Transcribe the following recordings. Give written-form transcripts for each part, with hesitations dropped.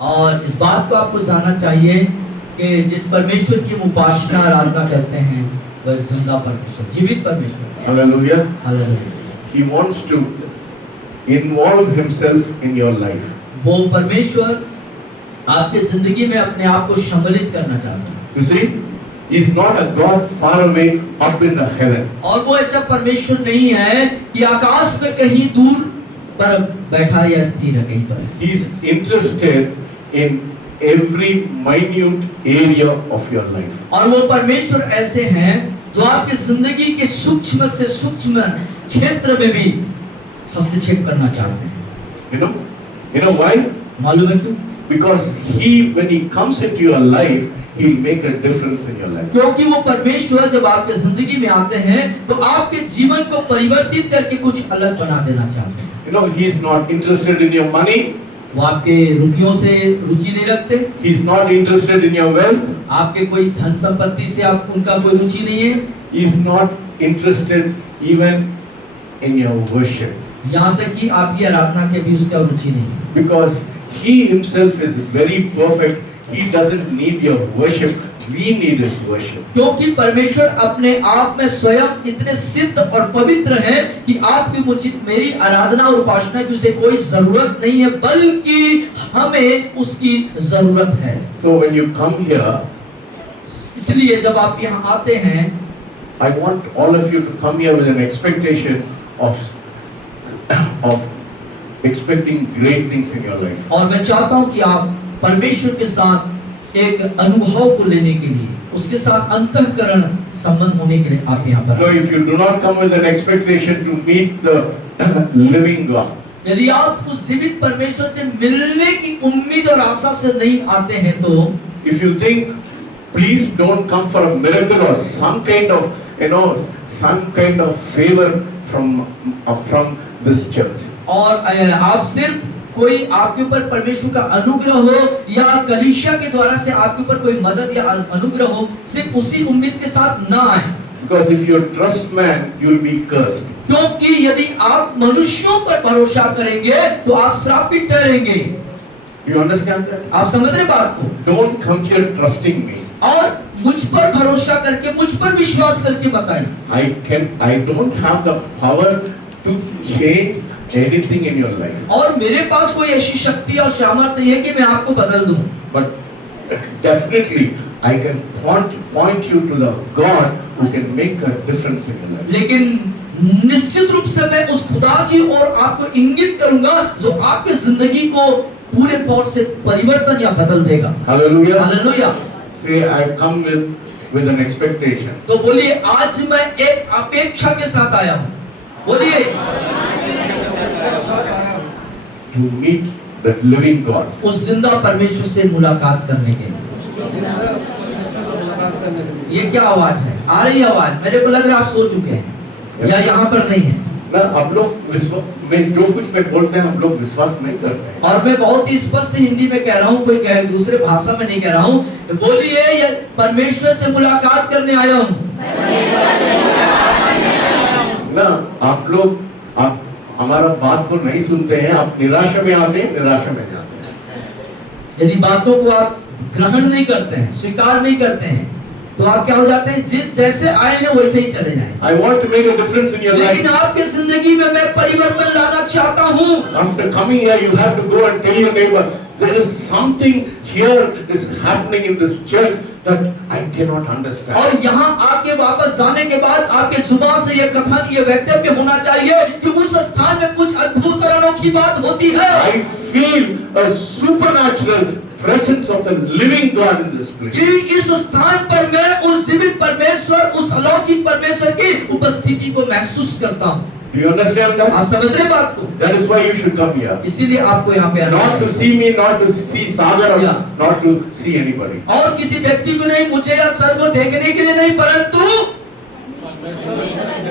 और इस बात को आपको जानना चाहिए कि जिस परमेश्वर की हम उपासना आराधना करते हैं वह एक जिंदा परमेश्वर, जीवित परमेश्वर। Hallelujah. Hallelujah. He wants to involve himself in your life. वो परमेश्वर आपके जिंदगी में अपने आप को सम्मिलित करना चाहता है। You see, he's not a God far away up in the heaven. और वो ऐसा परमेश्वर नहीं है कि आकाश में कहीं दूर पर बैठा या स्थिर है कहीं पर। He is interested in every minute area of your life. और वो परमेश्वर ऐसे हैं जो आपकी जिंदगी के सूक्ष्म से सूक्ष्म क्षेत्र में भी हस्तक्षेप करना चाहते हैं। You know why? मालूम है क्यों? Because when he comes into your life, he'll make a difference in your life. क्योंकि वो परमेश्वर जब आपके जिंदगी में आते हैं तो आपके जीवन को परिवर्तित करके कुछ अलग बना देना चाहते हैं। You know, he is not interested in your money. वो आपके रुपयों से रुचि नहीं रखते। He is not interested in your wealth. आपके कोई धन संपत्ति से आप उनका कोई रुचि नहीं है। He is not interested even in your worship. यहाँ तक कि आपकी आराधना के भी उसका रुचि नहीं है। Because he himself is very perfect. He doesn't need your worship. We need his worship. क्योंकि परमेश्वर अपने आप में स्वयं इतने सिद्ध और पवित्र हैं कि आपकी मुझे मेरी आराधना और उपासना की उसे कोई जरूरत नहीं है, बल्कि हमें उसकी जरूरत है। So when you come here, इसलिए जब आप यहाँ आते हैं, I want all of you to come here with an expectation of expecting great things in your life. और मैं चाहता हूँ कि आप परमेश्वर के साथ एक अनुभव को लेने के लिए, उसके साथ अंतःकरण संबंध होने के लिए आप यहाँ पर। No, if you do not come with an expectation to meet the living God, यदि आप उस जीवित परमेश्वर से मिलने की उम्मीद और आशा से नहीं आते हैं तो, if you think, please don't come for a miracle or some kind of, some kind of favor from this church. और आप सिर्फ कोई आपके ऊपर परमेश्वर का अनुग्रह हो या कलीसिया के द्वारा से आपके ऊपर कोई मदद या अनुग्रह हो, सिर्फ उसी उम्मीद के साथ ना आए। Because if you trust man, you will be cursed. क्योंकि यदि आप मनुष्यों पर भरोसा करेंगे तो आप श्रापित ठहरेंगे। You understand that? आप समझ रहे बात को? Don't come here trusting me. और मुझ पर भरोसा करके, मुझ पर विश्वास करके बताइए। I don't have the power to change anything in your life. और मेरे पास कोई ऐसी शक्ति और सामर्थ्य नहीं है कि मैं आपको बदल दूं। But definitely I can point you to the God who can make a difference in your life. लेकिन निश्चित रूप से मैं उस खुदा की ओर आपको इंगित करूंगा जो आपकी जिंदगी को पूरे तौर से परिवर्तन या बदल देगा। Hallelujah. Hallelujah. Say I come with an expectation. तो बोलिए आज मैं एक अपेक्षा के साथ आया हूँ। बोलिए to meet the living God. उस जिंदा परमेश्वर से मुलाकात करने के लिए। ये क्या आवाज है? आ रही आवाज? मेरे को लग रहा है आप सो चुके हैं या यहाँ पर नहीं है। ना आप लोग में जो कुछ मैं बोलते हैं हम लोग विश्वास नहीं करते हैं। और मैं बहुत ही स्पष्ट हिंदी में कह रहा हूँ, कोई दूसरे भाषा में नहीं कह रहा हूँ। बोलिए ये परमेश्वर से मुलाकात करने आया हूँ। ना आप लोग हमारा बात को नहीं सुनते हैं, आप निराशा में आते हैं, निराशा में जाते हैं। यदि बातों को आप ग्रहण नहीं करते हैं, स्वीकार नहीं करते हैं, तो आप क्या हो जाते हैं? जिस जैसे आए हैं वैसे ही चले जाएं। I want to make a difference in your life. लेकिन आपके जिंदगी में मैं परिवर्तन लाना चाहता हूँ। After coming here, you have to go and tell your neighbor, there is something here is happening in this church that I cannot understand. और यहाँ आके वापस जाने के बाद आपके जुबान से ये कथन, ये वक्तव्य होना चाहिए कि उस स्थान में कुछ अद्भुत और अनोखी बात होती है। I feel a supernatural presence of the living God in this place. कि इस स्थान पर मैं उस जीवित परमेश्वर, उस अलौकिक परमेश्वर की उपस्थिति को महसूस करता हूँ। Do you understand that? आप समझ रहे बात को? That is why you should come here. इसीलिए आपको यहाँ पे आना Not to चाहिए। see me, not to see Sagar, or Yeah. not to see anybody. और किसी व्यक्ति को नहीं, मुझे या सर को देखने के लिए नहीं, परंतु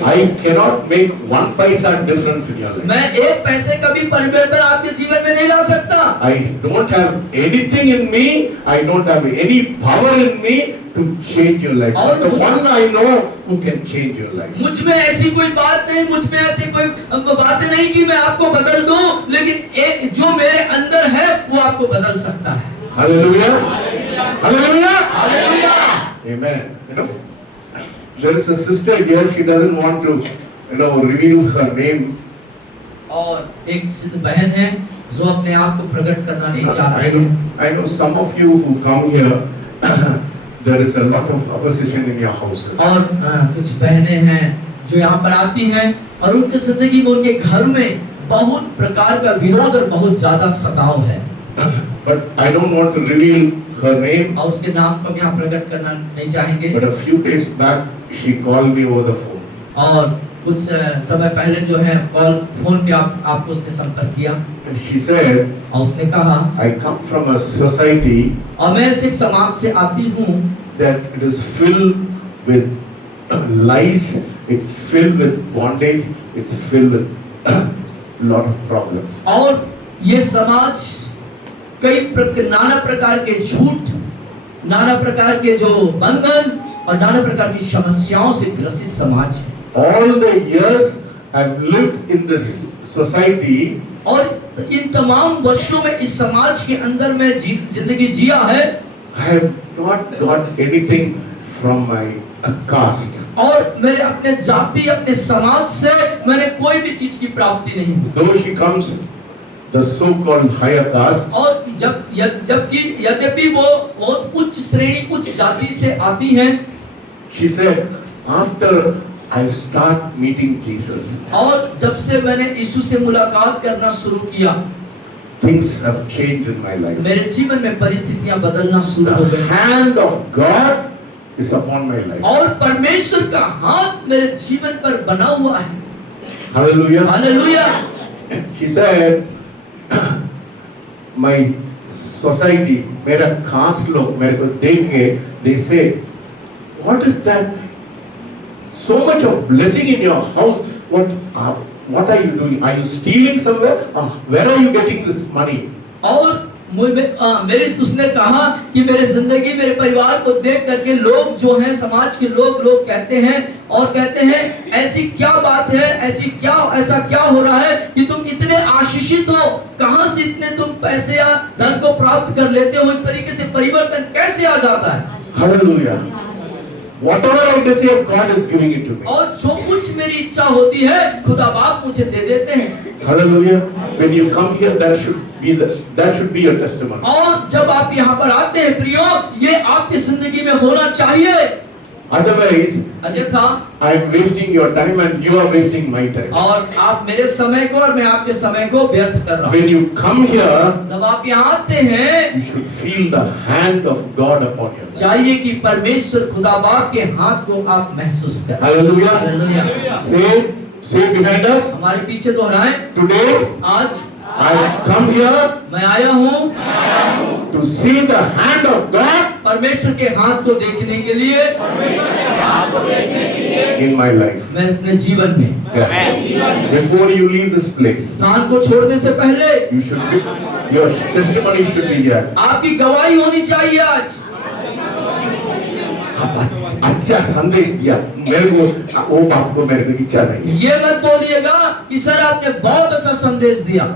I cannot make one paisa difference in your life. मैं एक पैसे का भी परिवर्तन आपके जीवन में नहीं ला सकता। I don't have anything in me. I don't have any power in me to change your life. और But the one I know who can change your life. मुझ में ऐसी कोई बात नहीं, मुझ में ऐसी कोई बातें नहीं कि मैं आपको बदल दूं, लेकिन एक जो मेरे अंदर है वो आपको बदल सकता है। Hallelujah. Hallelujah. Hallelujah. Amen. You know, there is a sister here. She doesn't want to, reveal her name. और एक सिद्ध बहन है जो अपने आप को प्रकट करना नहीं चाहती है। I know some of you who come here. There is a lot of opposition in your houses. और कुछ बहनें हैं जो यहाँ पर आती हैं और उनकी जिंदगी में, उनके घर में बहुत प्रकार का विरोध और बहुत ज्यादा सताव है। But I don't want to reveal her name. और उसके नाम को हम यहाँ प्रकट करना नहीं चाहेंगे। But a few days back, she called me over the phone. और कुछ समय पहले जो है फोन पे आपको उसने संपर्क किया। And she said, और उसने कहा, I come from a society और मैं सिख समाज से आती हूँ that it is filled with lies, it's filled with bondage, it's filled with lot of problems. और ये समाज नाना प्रकार के झूठ, नाना प्रकार के जो बंधन और नाना प्रकार की समस्याओं से ग्रसित समाज है। All the years I've lived in this society, और इन तमाम वर्षों में इस समाज के अंदर में जिंदगी जिया है। I have not got anything from my caste. और मेरे अपने जाति, अपने समाज से मैंने कोई भी चीज की प्राप्ति नहीं हुई। Though she comes the so-called higher caste, और जबकि यद्यपि वो बहुत उच्च श्रेणी, उच्च जाति से आती हैं, she said, after I start meeting Jesus, और जब से मैंने यीशु से मुलाकात करना शुरू किया, things have changed in my life. मेरे जीवन में परिस्थितियां बदलना शुरू हो The गई। hand of God is upon my life. और परमेश्वर का हाथ मेरे जीवन पर बना हुआ है। Hallelujah. Hallelujah. She said, my society, मेरा खास लोग मेरे को देख के, they say, what is that? So much of blessing in your house. What are you doing? Are you stealing somewhere? Where are you getting this money? और उसने कहा कि मेरे जिंदगी, मेरे परिवार को देख करके लोग जो हैं, समाज के लोग कहते हैं ऐसी क्या बात है, ऐसा क्या हो रहा है कि तुम इतने आशीषित हो, कहां से इतने तुम पैसे या धन को प्राप्त कर लेते हो, इस तरीके से परिवर्तन कैसे आ जाता है। Hallelujah. Whatever I desire, God is giving it to me. और जो कुछ मेरी इच्छा होती है खुदा बाप मुझे दे देते हैं। Hallelujah. When you come here, that should be your testimony. और जब आप यहाँ पर आते हैं प्रियो, ये आपकी जिंदगी में होना चाहिए। Otherwise, अन्यथा I am wasting your time and you are wasting my time. और आप मेरे समय को और मैं आपके समय को व्यर्थ कर रहा हूँ। When you come here, जब आप यहाँ आते हैं, you should feel the hand of God upon your life. चाहिए कि परमेश्वर खुदा बाप के हाथ को आप महसूस करें। Hallelujah. Hallelujah. Say behind us. हमारे पीछे दोहराएं। Today, आज I have come here मैं आया हूँ to see the hand of God परमेश्वर के हाथ को देखने के लिए in my life. मैं अपने जीवन में। Yeah. Before you leave this place, स्थान को छोड़ने से पहले your testimony should be here. आपकी गवाही होनी चाहिए। आज अच्छा संदेश दिया, मेरे को वो बात को मेरे को इच्छा नहीं। ये मत बोलिएगा कि सर आपने बहुत अच्छा संदेश दिया।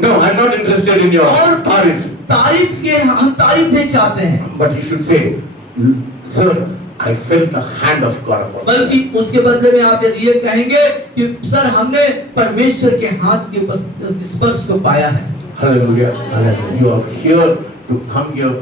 No, I'm not interested in your तारीफ। हम तारीफ नहीं चाहते हैं। But you should say, sir, I felt the hand of God upon me. बल्कि उसके बदले में आप यदि ये कहेंगे कि सर हमने परमेश्वर के हाथ के स्पर्श को पाया है। Hallelujah. Hallelujah. You are here to come here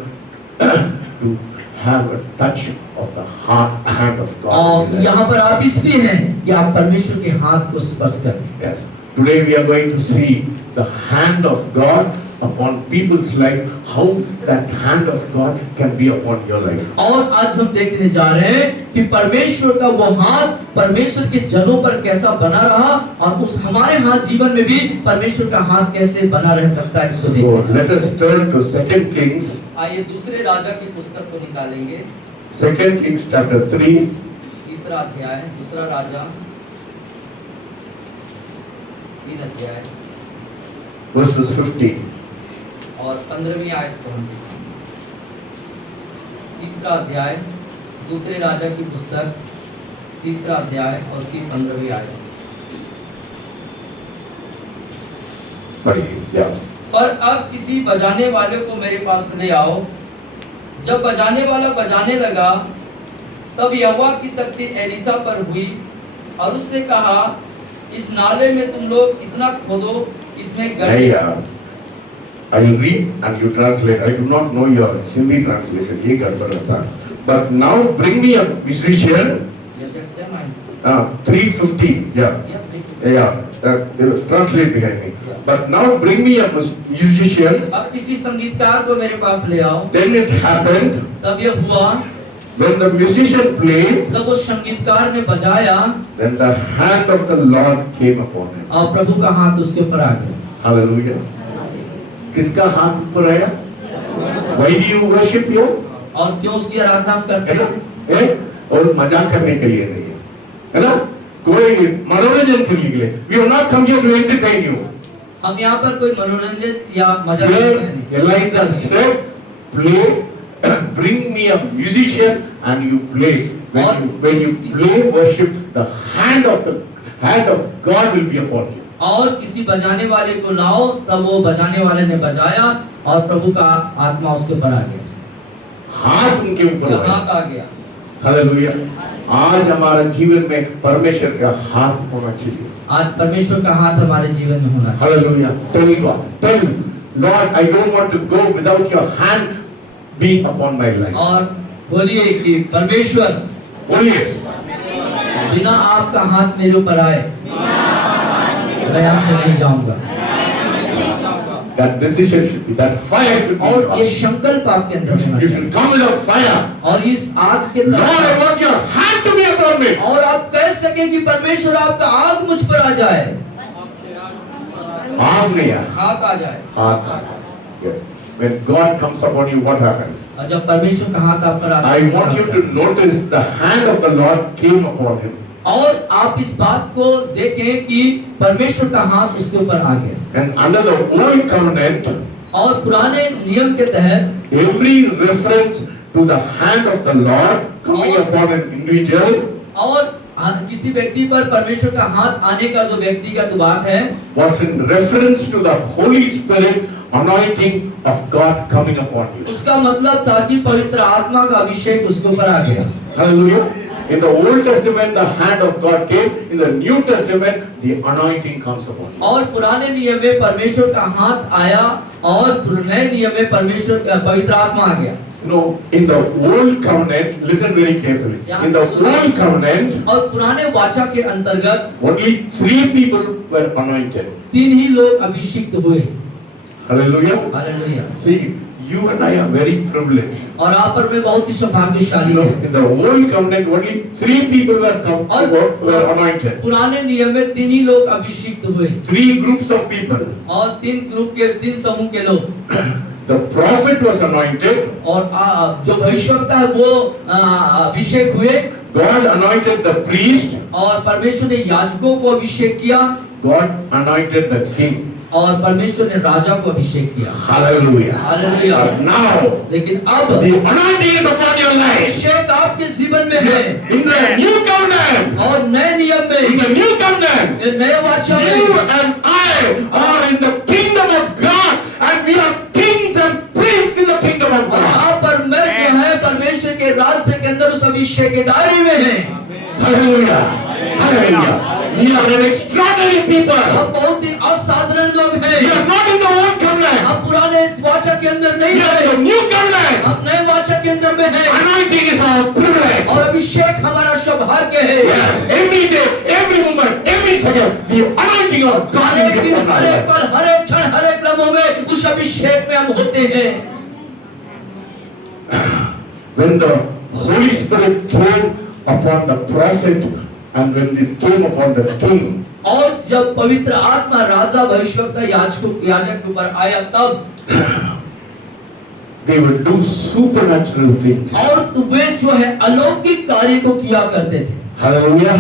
to have a touch of the hand of God. और यहाँ पर आप इसलिए हैं कि आप परमेश्वर के हाथ को स्पर्श करें। Yes. Today we are going to see the hand of God upon people's life, how that hand of God can be upon your life. और आज हम देखने जा रहे हैं कि परमेश्वर का वो हाथ परमेश्वर के जनों पर कैसा बना रहा और उस हमारे हाथ जीवन में भी परमेश्वर का हाथ कैसे बना रह सकता है, इसको So देखते हैं। let us turn to 2 Kings. आइए दूसरे राजा की पुस्तक को निकालेंगे। 2 Kings chapter 3. तीसरा अध्याय, दूसरा राजा 3 अध्याय Verses 15. और 15वीं आयत को हम देखेंगे। तीसरा अध्याय दूसरे राजा की पुस्तक 3 अध्याय और उसकी 15वीं आयत। पढ़िए क्या? पर अब किसी बजाने वाले को मेरे पास ले आओ। जब बजाने वाला बजाने लगा तब यहोवा की शक्ति एलीशा पर हुई और उसने कहा, इस नाले में तुम लोग इतना खोदो, इसमें नहीं गड्ढे। यार, I will read and you translate. I do not know your Hindi translation. ये गड़बड़ रहता है. But now bring me a musician. Yeah, that's same line. 350. Yeah. Yeah, Translate behind me. Yeah. But now bring me a musician. अब किसी संगीतकार को मेरे पास ले आओ। Then it happened तब यह हुआ, when the musician played, जब उस संगीतकार ने बजाया, then the hand of the Lord came upon him. और प्रभु का हाथ उसके ऊपर आ गया। Hallelujah. किसका हाथ ऊपर आया? Why do you worship you? और क्यों उसकी आराधना हम करते है ना? हैं? और मजाक करने के लिए नहीं है ना? कोई मनोरंजन के लिए। We have not come here to entertain you. हम यहाँ पर कोई मनोरंजन या मजाक नहीं कर रहे। Elijah said, play, bring me a musician and you play. When you play worship, the hand of God will be upon you. और किसी बजाने वाले को लाओ, तब वो बजाने वाले ने बजाया और प्रभु का आत्मा उसके ऊपर आ गया। हाथ उनके ऊपर हाथ आ गया। हालेलुया। आज हमारे जीवन में परमेश्वर का हाथ होना चाहिए। आज परमेश्वर का हाथ हमारे जीवन में होना चाहिए। Hallelujah. Tell God, tell Lord, I don't want to go without your hand being upon my life. और बोलिए कि परमेश्वर, बोलिए, बिना आपका हाथ मेरे ऊपर आए मैं यहाँ से नहीं जाऊंगा। That decision should be, that fire should be. और ये संकल्प आपके अंदर होना You चाहिए। should come with a fire. और इस आग के Lord, I तरह, want your hand to be upon me. और आप कह सके कि परमेश्वर आपका आग मुझ पर आ जाए। आग नहीं आया, हाथ आ जाए। हाथ आया. Yes. When God comes upon you, what happens? और जब परमेश्वर का हाथ आप पर आता I है, want you to notice the hand of the Lord came upon him. और आप इस बात को देखें कि परमेश्वर का हाथ उसके ऊपर आ गया। And under the old covenant, और पुराने नियम के तहत every reference to the hand of the Lord coming upon an individual और किसी व्यक्ति पर परमेश्वर का हाथ आने का जो व्यक्तिगत बात है, was in reference to the Holy Spirit anointing of God coming upon you. उसका मतलब था कि पवित्र आत्मा का अभिषेक उसके ऊपर आ गया। Hallelujah. In the Old Testament, the hand of God came. In the New Testament, the anointing comes upon you. और पुराने नियम में परमेश्वर का हाथ आया और नए नियम में परमेश्वर पवित्र आत्मा आ गया। No, in the Old Covenant, listen very carefully. In the Old Covenant, और पुराने वाचा के अंतर्गत only 3 people were anointed. 3 ही लोग अभिषिक्त हुए। Hallelujah. Hallelujah. See, you and I are very privileged. और आप पर मैं बहुत ही सौभाग्यशाली No, हूँ। in the Old Covenant, only 3 people were anointed. पुराने नियम में 3 ही लोग अभिषिक्त हुए 3 groups of people. और 3 ग्रुप के 3 समूह के लोग। The prophet was anointed. और जो भविष्यवक्ता है वो अभिषेक हुए। God anointed the priest. और परमेश्वर ने याजकों को अभिषेक किया। God anointed the king. और परमेश्वर ने राजा को अभिषेक किया। Hallelujah. हालेलुया। But now, लेकिन अब the anointing is upon your life. अभिषेक आपके जीवन में है। In the new covenant, और नए नियम में, in the new covenant, नए वाचा you में and I are in the kingdom of God, and we are kings and priests in the kingdom of और God. यहाँ पर मैं जो है परमेश्वर के राज्य के अंदर उस अभिषेक के दायरे में है। Hallelujah. Hallelujah. We are an extraordinary people. हम बहुत ही असाधारण लोग हैं। We are not in the old covenant. हम पुराने वाचा के अंदर नहीं We are in है, the new covenant. हम नए वाचा के अंदर में है। Anointing is our privilege. और अभिषेक हमारा सौभाग्य है। Yes. Every day, every moment, every second, the anointing of God her is एक दिन, upon our हर एक life. पल, हर एक क्षण, हर एक लम्हों में उस अभिषेक में हम होते हैं। When the Holy Spirit came upon the prophet and when it came upon the king, और जब पवित्र आत्मा राजा भविष्यवक्ता याजक के ऊपर आया तब they would do supernatural things. और वे जो है अलौकिक कार्य को किया करते थे। Hallelujah.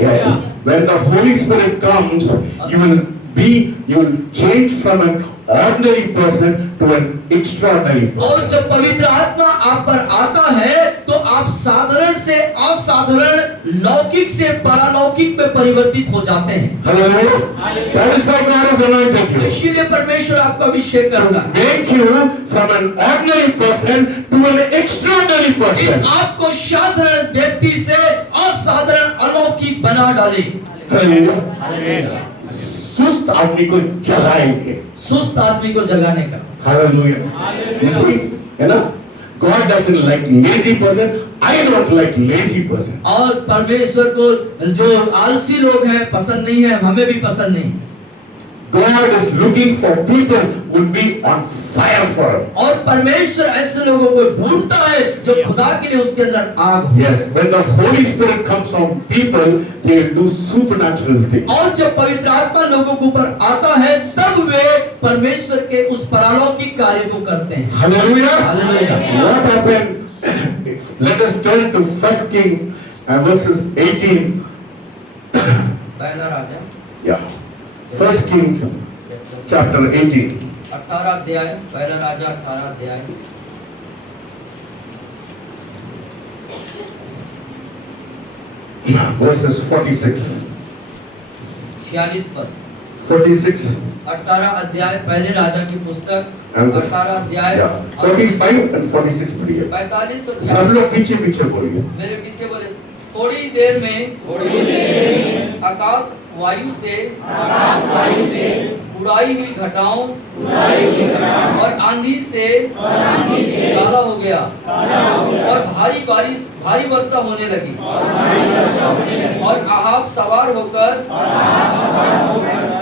Yes. When the Holy Spirit comes, you will change from an ordinary person to an extraordinary person. और जब पवित्र आत्मा आप पर आता है तो आप साधारण से असाधारण, लौकिक से पारलौकिक में परिवर्तित हो जाते हैं। Hallelujah. That is why God has anointed you. इसीलिए परमेश्वर आपका अभिषेक करूंगा, Make you from an ordinary person to an extraordinary कि person. आपको साधारण व्यक्ति से असाधारण अलौकिक बना डाले। Hallelujah. सुस्त आदमी को जगाएंगे। सुस्त आदमी को जगाने का। Hallelujah. You see, है ना? God doesn't like lazy person. I don't like lazy person. और परमेश्वर को जो आलसी लोग हैं पसंद नहीं है, हमें भी पसंद नहीं। God is looking for people who will be on fire for Him. और परमेश्वर ऐसे लोगों को ढूंढता है जो खुदा के लिए उसके अंदर आग हो। Yes, when the Holy Spirit comes on people, they will do supernatural things. और जब पवित्र आत्मा लोगों के ऊपर आता है तब वे परमेश्वर के उस परालौकिक कार्य को करते हैं। Hallelujah. Hallelujah. What happened? Let us turn to 1 Kings and verses 18. पहला राजा Yeah. 1 Kings chapter 18. 18 अध्याय, पहला राजा 18 अध्याय। Verses 46. 46 पद। 46 18 अध्याय पहले राजा की पुस्तक, and 18 अध्याय yeah, 45 and 46 पढ़िए। 45 और सब लोग पीछे पीछे बोलिए। मेरे पीछे बोले। थोड़ी देर में आकाश वायु से उड़ाई हुई घटाओं और आंधी से काला हो गया और भारी वर्षा होने लगी और आहाब सवार होकर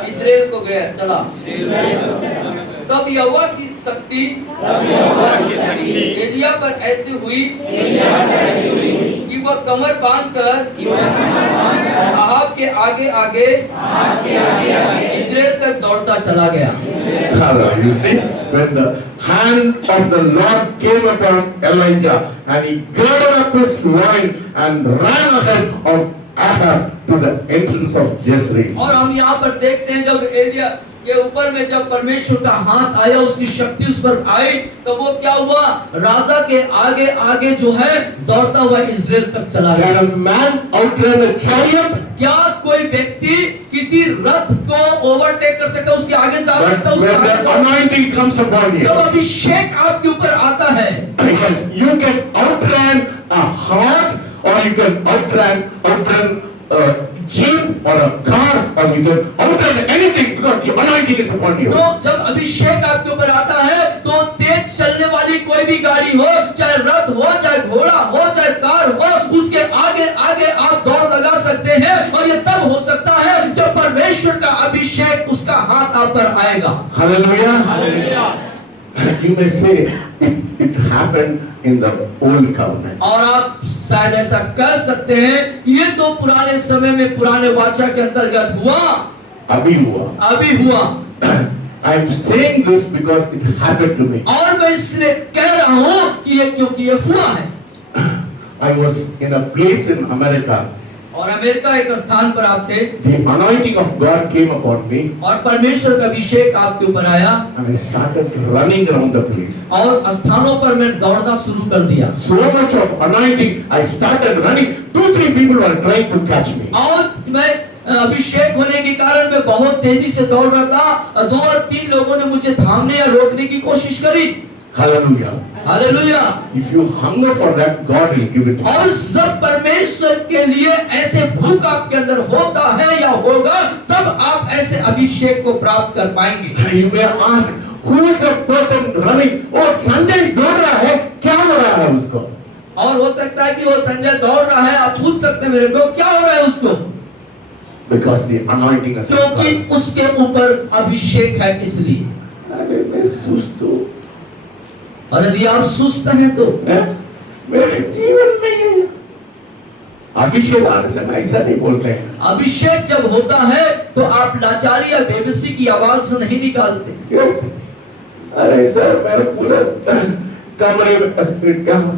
इज़राइल को गया चला। तब यहोवा की शक्ति एलिया पर ऐसे हुई कि वह कमर बांधकर आहाब के आगे आगे इज़राइल तक दौड़ता चला गया। You see, when the hand of the Lord came upon Elijah and he girded up his loins and ran ahead of Ahab to the entrance of Jezreel. और हम यहाँ पर देखते हैं जब एलिया के ऊपर में जब परमेश्वर का हाथ आया, उसकी शक्ति उस पर आई, तो वो क्या हुआ? राजा के आगे आगे जो है दौड़ता हुआ इज़राइल तक चला गया। Can a man outrun a chariot? क्या कोई व्यक्ति किसी रथ को ओवरटेक कर सकता है, उसके आगे जा सकता है? But when the anointing comes upon you, जब अभिषेक आपके ऊपर आता है, because you can outrun a horse or you can outrun a jeep or a car or you can outrun anything because the anointing is upon you. तो जब अभिषेक आपके ऊपर आता है तो तेज चलने वाली कोई भी गाड़ी हो, चाहे रथ हो, चाहे घोड़ा हो, चाहे कार हो, उसके आगे आगे आप दौड़ लगा सकते हैं। और ये तब हो सकता है जब परमेश्वर का अभिषेक, उसका हाथ आप पर आएगा। Hallelujah. Hallelujah. You may say it happened in the old covenant. और आप शायद ऐसा कह सकते हैं ये तो पुराने समय में पुराने वाचा के अंतर्गत हुआ, अभी हुआ। अभी हुआ। I am saying this because it happened to me. और मैं इसलिए कह रहा हूँ कि ये क्योंकि ये हुआ है। I was in a place in America. और अमेरिका एक स्थान पर आप थे, The anointing of God came upon me और परमेश्वर का अभिषेक आपके ऊपर आया, and I started running around the place. और स्थानों पर मैं दौड़ना शुरू कर दिया। So much of anointing, I started running. 2-3 people were trying to catch me. और मैं अभिषेक होने के कारण मैं बहुत तेजी से दौड़ रहा था। 2 और 3 लोगों ने मुझे थामने या रोकने की कोशिश करी। Hallelujah. Hallelujah. If you hunger for that, God will give it to you. और जब परमेश्वर के लिए ऐसे भूख आपके अंदर होता है या होगा, तब आप ऐसे अभिषेक को प्राप्त कर पाएंगे। You may ask, who is the person running? Oh, Sanjay दौड़ रहा है, क्या हो रहा है उसको? और हो सकता है कि वो संजय दौड़ रहा है, आप पूछ सकते हैं मेरे को क्या हो रहा है उसको? Because the anointing is क्योंकि उसके ऊपर अभिषेक है, इसलिए। अरे मैं सुस्त हूँ। और यदि आप सुस्त हैं तो मेरे जीवन में अभिषेक आने से मैं ऐसा नहीं बोलते हैं। अभिषेक जब होता है तो आप लाचारी या बेबसी की आवाज नहीं निकालते। Yes. अरे सर मेरे पूरा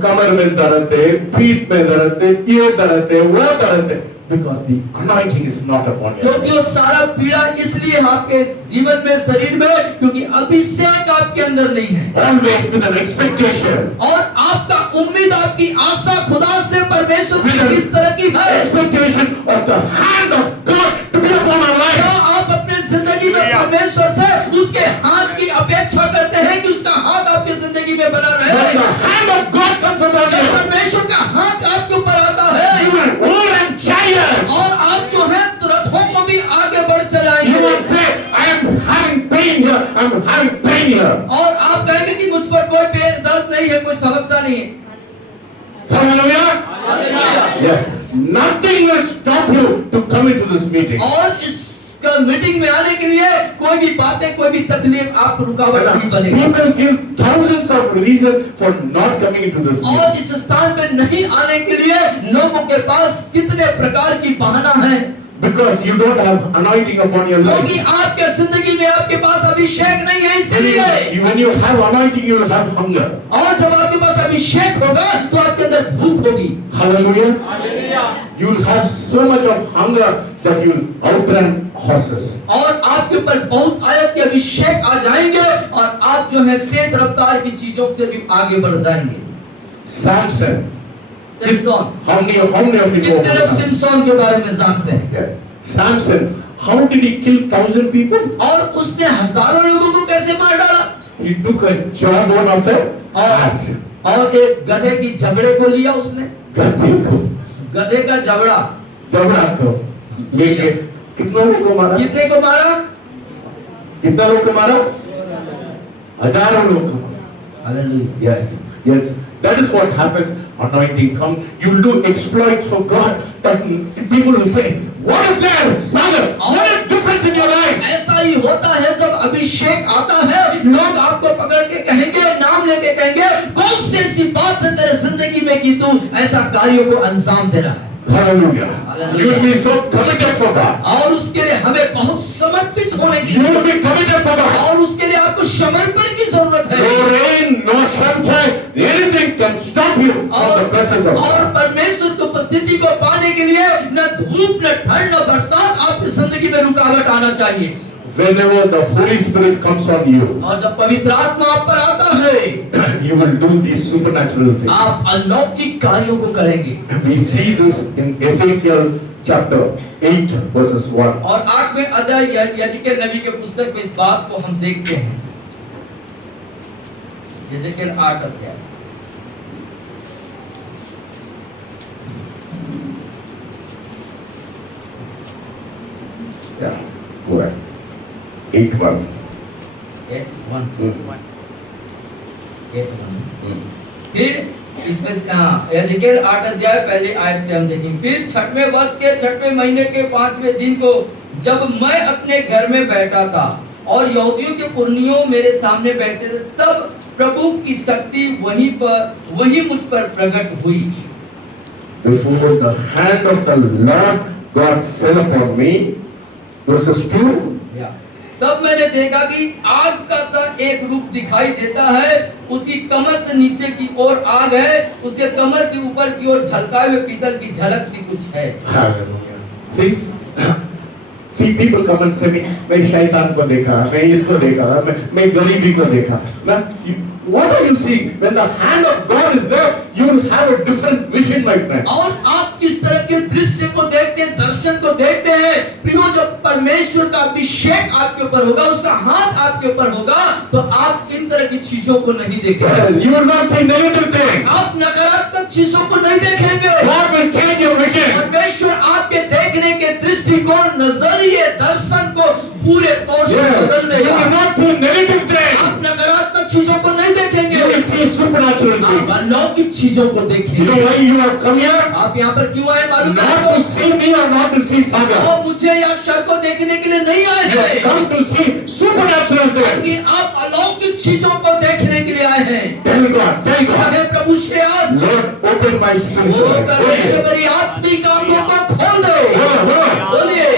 कमर में दर्द है, पीठ में दर्द है, ये दर्द है, वो दर्द है। Because the anointing is not upon your क्योंकि वो life. सारा पीड़ा इसलिए आपके जीवन में, शरीर में, क्योंकि अभिषेक आपके अंदर नहीं है। Always with an expectation. और आपका उम्मीद, आपकी आशा खुदा से, परमेश्वर से किस तरह की है? Expectation of the hand of God to be upon our क्या life. आप अपने जिंदगी में परमेश्वर से उसके हाथ की अपेक्षा करते हैं कि उसका हाथ आपकी जिंदगी में बना When रहे? the hand of God comes upon जब you, परमेश्वर का हाथ आपके ऊपर आता है you will roar and giant. और आप जो है रथों को भी आगे बढ़ You चलाएंगे will say, I am having pain here. I am having pain here. और आप कहेंगे कि मुझ पर कोई पेट दर्द नहीं है, कोई समस्या नहीं है। Hallelujah. Hallelujah. Yes. Nothing will stop you to come into this meeting. और इस मीटिंग में आने के लिए कोई भी बातें, कोई भी तकलीफ आप रुकावट नहीं बनेगी। People give thousands of reasons for not coming into this meeting. और इस स्थान पे नहीं आने के लिए लोगों के पास कितने प्रकार की बहाना है, Because you don't have anointing upon your क्योंकि life. आपके जिंदगी में आपके पास अभिषेक नहीं है, इसलिए। When you have anointing, you will have hunger. और जब आपके पास अभिषेक होगा तो आपके अंदर भूख होगी। Hallelujah. You will have so much of hunger that you will outrun horses. और आपके ऊपर बहुत आयत के अभिषेक आ जाएंगे और आप जो है तेज रफ्तार की चीजों से भी आगे बढ़ जाएंगे। Samson. Samson, How many of you know कितने लोग Samson? सिमसोन के बारे में जानते हैं? Yes. Samson. How did he kill 1,000 people? और उसने हजारों लोगों को कैसे मार डाला? He took a jawbone of a ass. और एक गधे की जबड़े को लिया उसने, गधे को, गधे का जबड़ा। जबड़ा को लेके कितने लोगों को मारा? कितने को मारा? कितना लोग को मारा? हजारों लोग को मारा. Hallelujah. Yes, yes. That is what happens. Anointing comes. You will do exploits for God. That people will say, "What is there, Father? What is different in your life?" ऐसा ही होता है जब अभिषेक आता है, लोग आपको पकड़ के कहेंगे, नाम लेके कहेंगे, कौन सी ऐसी बात है तेरे जिंदगी में कि तू ऐसा कार्यों को अंजाम दे रहा है? Hallelujah. Hallelujah. You will be so committed for God. और उसके लिए हमें बहुत समर्पित होने की You will जरूरत be committed for है God. और उसके लिए आपको समर्पण की जरूरत No है। rain, no sunshine, anything can stop you from the presence of और God. परमेश्वर की उपस्थिति को पाने के लिए न धूप, न ठंड, न बरसात आपकी जिंदगी में रुकावट आना चाहिए। Whenever the Holy Spirit comes on you, और जब पवित्र आत्मा आप पर आता है, you will do these supernatural things. आप अलौकिक कार्यों को करेंगे। We see this in Ezekiel chapter 8 verses 1. और 8वें अध्याय यजेकियेल नबी के पुस्तक में इस बात को हम देखते हैं। यजेकियेल 8 अध्याय। Yeah, go ahead. 8:1. 8:1 Mm. 8:1 Mm. फिर इसमें यजेकियेल 8 अध्याय पहले आयत पे हम देखेंगे। फिर छठवें वर्ष के छठवें महीने के 5वें दिन को जब मैं अपने घर में बैठा था और यहूदियों के पुरनियों मेरे सामने बैठे थे, तब प्रभु की शक्ति वही मुझ पर प्रकट हुई। Before the hand of the Lord God fell upon me, verses 2. या तब मैंने देखा कि आग का सा एक रूप दिखाई देता है, उसकी कमर से नीचे की ओर आग है, उसके कमर के ऊपर की ओर झलकाए हुए पीतल की झलक सी कुछ है। Hallelujah. See, people come and say, मैं शैतान को देखा, मैं इसको देखा, मैं गरीबी को देखा. ना, what are you seeing? When the hand of God is there, you will have a different vision, my friend. और आप किस तरह के दृश्य को देखते हैं, दर्शन को देखते हैं, प्रियो, जब परमेश्वर का अभिषेक आपके ऊपर होगा, उसका हाथ आपके ऊपर होगा, तो आप इन तरह की चीजों को नहीं देखेंगे। You will not see negative things. आप नकारात्मक चीजों को नहीं देखेंगे। God will change your vision. परमेश्वर आपके देखने के दृष्टिकोण, नजरिए, दर्शन को पूरे तौर से बदल You will देगा। not see negative things. आप नकारात्मक चीजों को नहीं देखेंगे, You will see supernatural आप things. अलौकिक चीजों को You know देखेंगे। why you have come here? आप यहाँ पर क्यों आए मालूम है Not आपको? to see me or not to see Saga. और मुझे या शर को देखने के लिए नहीं आए You have हैं, come to see supernatural things. बल्कि आप अलौकिक चीजों को देखने के लिए आए हैं। Tell God, tell God. अरे प्रभु से आज Lord, open my वो spiritual eyes. परमेश्वर मेरी आत्मिक आंखों को खोल दे। बोलिए,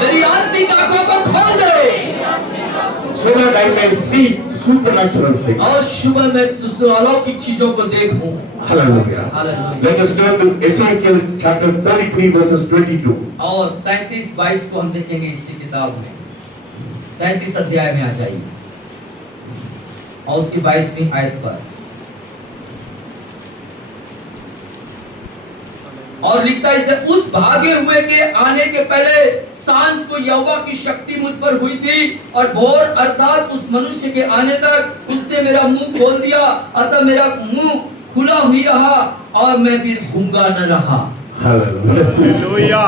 मेरी आत्मिक आंखों को खोल दे, So that I may see supernatural things. और सुबह मैं अलौकिक चीजों को देखूं। Hallelujah. Hallelujah. Let us turn to Ezekiel chapter 33 verses 22. और 33-22 को हम देखेंगे इसी किताब में। 33 अध्याय में आ जाइए और उसकी 22वीं आयत पर। और लिखता है, उस भागे हुए के आने के पहले सांझ को यहोवा की शक्ति मुझ पर हुई थी, और भोर अर्थात उस मनुष्य के आने तक उसने मेरा मुंह खोल दिया, अतः मेरा मुंह खुला हुई रहा और मैं फिर गूंगा न रहा। Hallelujah.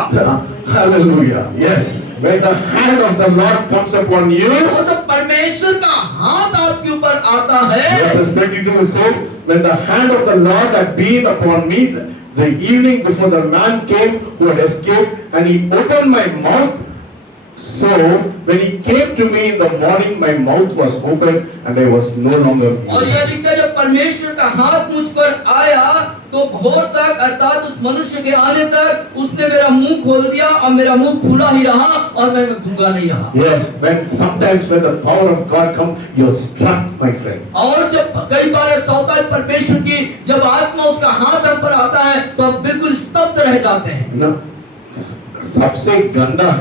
Hallelujah. Yes. When the hand of the Lord comes upon you, और जब परमेश्वर का हाथ आपके ऊपर आता है, verses 22 says, when the hand of the Lord had been upon me, the evening before the man came who had escaped, and he opened my mouth. So when he came to me in the morning, my mouth was open and I was no longer और यह लिखता है, जब परमेश्वर का हाथ मुझ पर आया तो भोर तक अर्थात उस मनुष्य के आने तक उसने मेरा मुंह खोल दिया और मेरा मुंह खुला ही रहा और मैं गूंगा नहीं रहा। Yes, when sometimes when the power of God comes, you're struck, my friend. और जब कई बार ऐसा होता है परमेश्वर की जब आत्मा उसका हाथ हम पर आता है तो हम बिल्कुल स्तब्ध रह जाते हैं। ना सबसे गंदा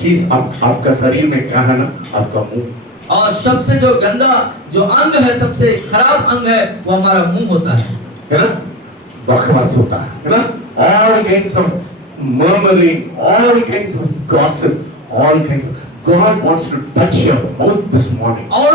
चीज आपका शरीर में क्या है ना, आपका मुंह। और सबसे जो गंदा जो अंग है, सबसे खराब अंग है, वो हमारा मुंह होता है ना, बकवास होता है ना, all kinds of murmuring, all kinds of gossip, all kinds of, God wants to touch your mouth this morning. और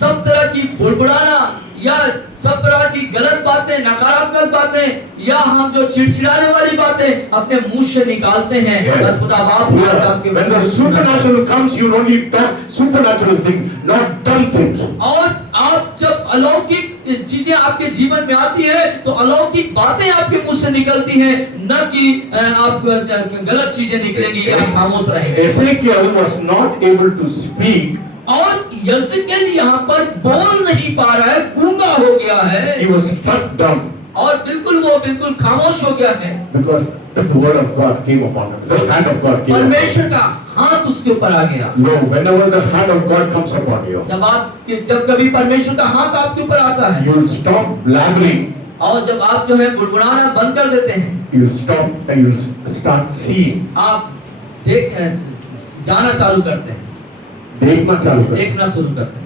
सब तरह की बुड़बुड़ाना या सब तरह की गलत बातें, नकारात्मक बातें या हम जो चिड़चिड़ाने वाली बातें अपने मुंह से निकालते हैं। और खुदा बाप आपके when the supernatural comes, you only talk supernatural things, not dumb things. और आप जब अलौकिक चीजें आपके जीवन में आती है तो अलौकिक बातें आपके मुंह से निकलती हैं, न कि आप गलत चीजें निकलेंगी या खामोश रहेंगे। Ezekiel was not able to speak. और यिर्मयाह यहाँ पर बोल नहीं पा रहा है, गूंगा हो गया है। He was struck dumb. और वो बिल्कुल खामोश हो गया है। Because the word of God came upon him. The hand of God came upon him. परमेश्वर का हाथ उसके ऊपर आ गया। No, whenever the hand of God comes upon you, जब कभी परमेश्वर का हाथ आपके ऊपर आता है, you will stop blabbering. और जब आप जो है बुड़बुड़ाना बंद कर देते हैं, You stop and you start seeing. आप जाना चालू करते हैं, देखना चालू कर। देखना शुरू करते हैं।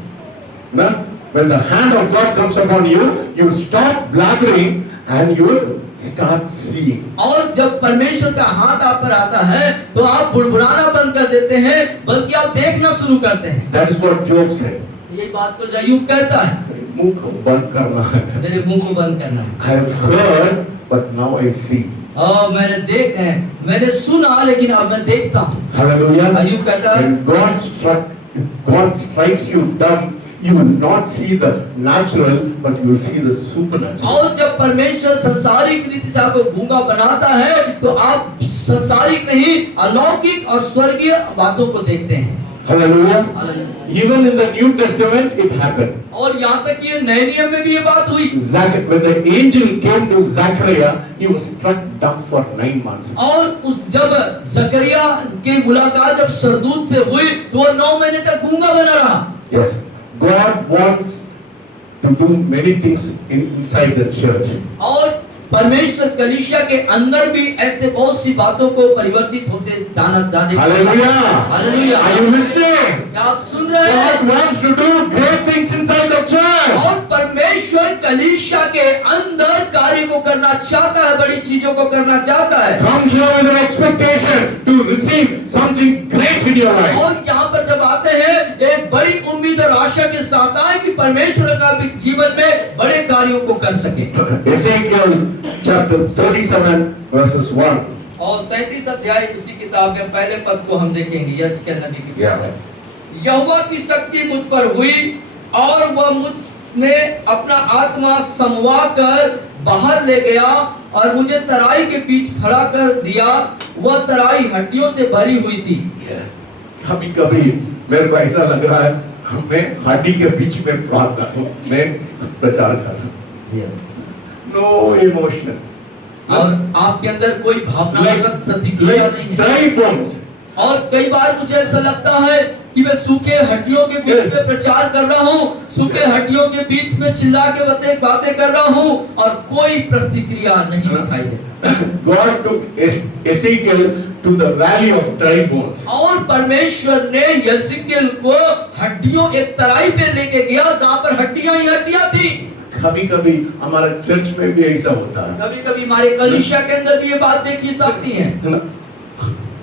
ना, when the hand of God comes upon you, you stop blabbering and you will start seeing. और जब परमेश्वर का हाथ आप पर आता है तो आप बुड़बुड़ाना बंद कर देते हैं, बल्कि आप देखना शुरू करते हैं। That is what Job said. यही बात को अय्यूब कहता है, मुंह को बंद करना है। मेरे मुंह को बंद करना है। I have heard, but now I see. मैंने सुना लेकिन अब मैं देखता हूँ। Hallelujah. अय्यूब कहता है, When God strikes you dumb, you will not see the natural, but you will see the supernatural. और जब परमेश्वर संसारिक रीति से आपको गूंगा बनाता है तो आप संसारिक नहीं अलौकिक और स्वर्गीय बातों को देखते हैं। Hallelujah. Hallelujah. Even in the New Testament, it happened. और यहाँ तक कि नए नियम में भी ये बात हुई। When the angel came to Zachariah, he was struck dumb for 9 months. और जब जकरिया की मुलाकात जब सरदूत से हुई तो वो 9 महीने तक गूंगा बना रहा। Yes, God wants to do many things inside the church. और परमेश्वर कलीसिया के अंदर भी ऐसे बहुत सी बातों को परिवर्तित होते जाने Hallelujah. Hallelujah. Are you listening? क्या आप सुन रहे हैं? God wants to do great things inside the church. और परमेश्वर कलीसिया के अंदर कार्य को करना चाहता है, बड़ी चीजों को करना चाहता है। Come here with an expectation to receive something great in your life. और यहाँ पर जब आते हैं एक बड़ी उम्मीद और आशा के साथ आए कि परमेश्वर का भी जीवन में बड़े कार्यों को कर सके। Ezekiel chapter 37 verses 1. और 37 अध्याय इसी किताब में पहले पद को हम देखेंगे। यशायाह नबी की किताब। यहोवा की शक्ति मुझ पर हुई और वह मुझ में अपना आत्मा समवा कर बाहर ले गया और मुझे तराई के बीच खड़ा कर दिया। वह तराई हड्डियों से भरी हुई थी। कभी मेरे को ऐसा लग रहा है मैं हड्डी के बीच में मैं प्रचार कर रहा हूँ। No emotion. और आपके अंदर कोई भावनात्मक प्रतिक्रिया नहीं है। Dry bones. और कई बार मुझे ऐसा लगता है कि मैं सूखे हड्डियों के बीच में प्रचार कर रहा हूँ, सूखे हड्डियों के बीच में चिल्ला के बातें कर रहा हूँ और कोई प्रतिक्रिया नहीं दिखाई देता। God took Ezekiel to the valley of dry bones. और परमेश्वर ने यिर्मयाह को हड्डियों एक तराई पे लेके गया जहाँ पर हड्डियां ही हड्डियां थी। कभी-कभी हमारा चर्च में भी ऐसा होता है। कभी-कभी हमारे कलीसिया के अंदर भी ये बात देखी सकती है, है ना?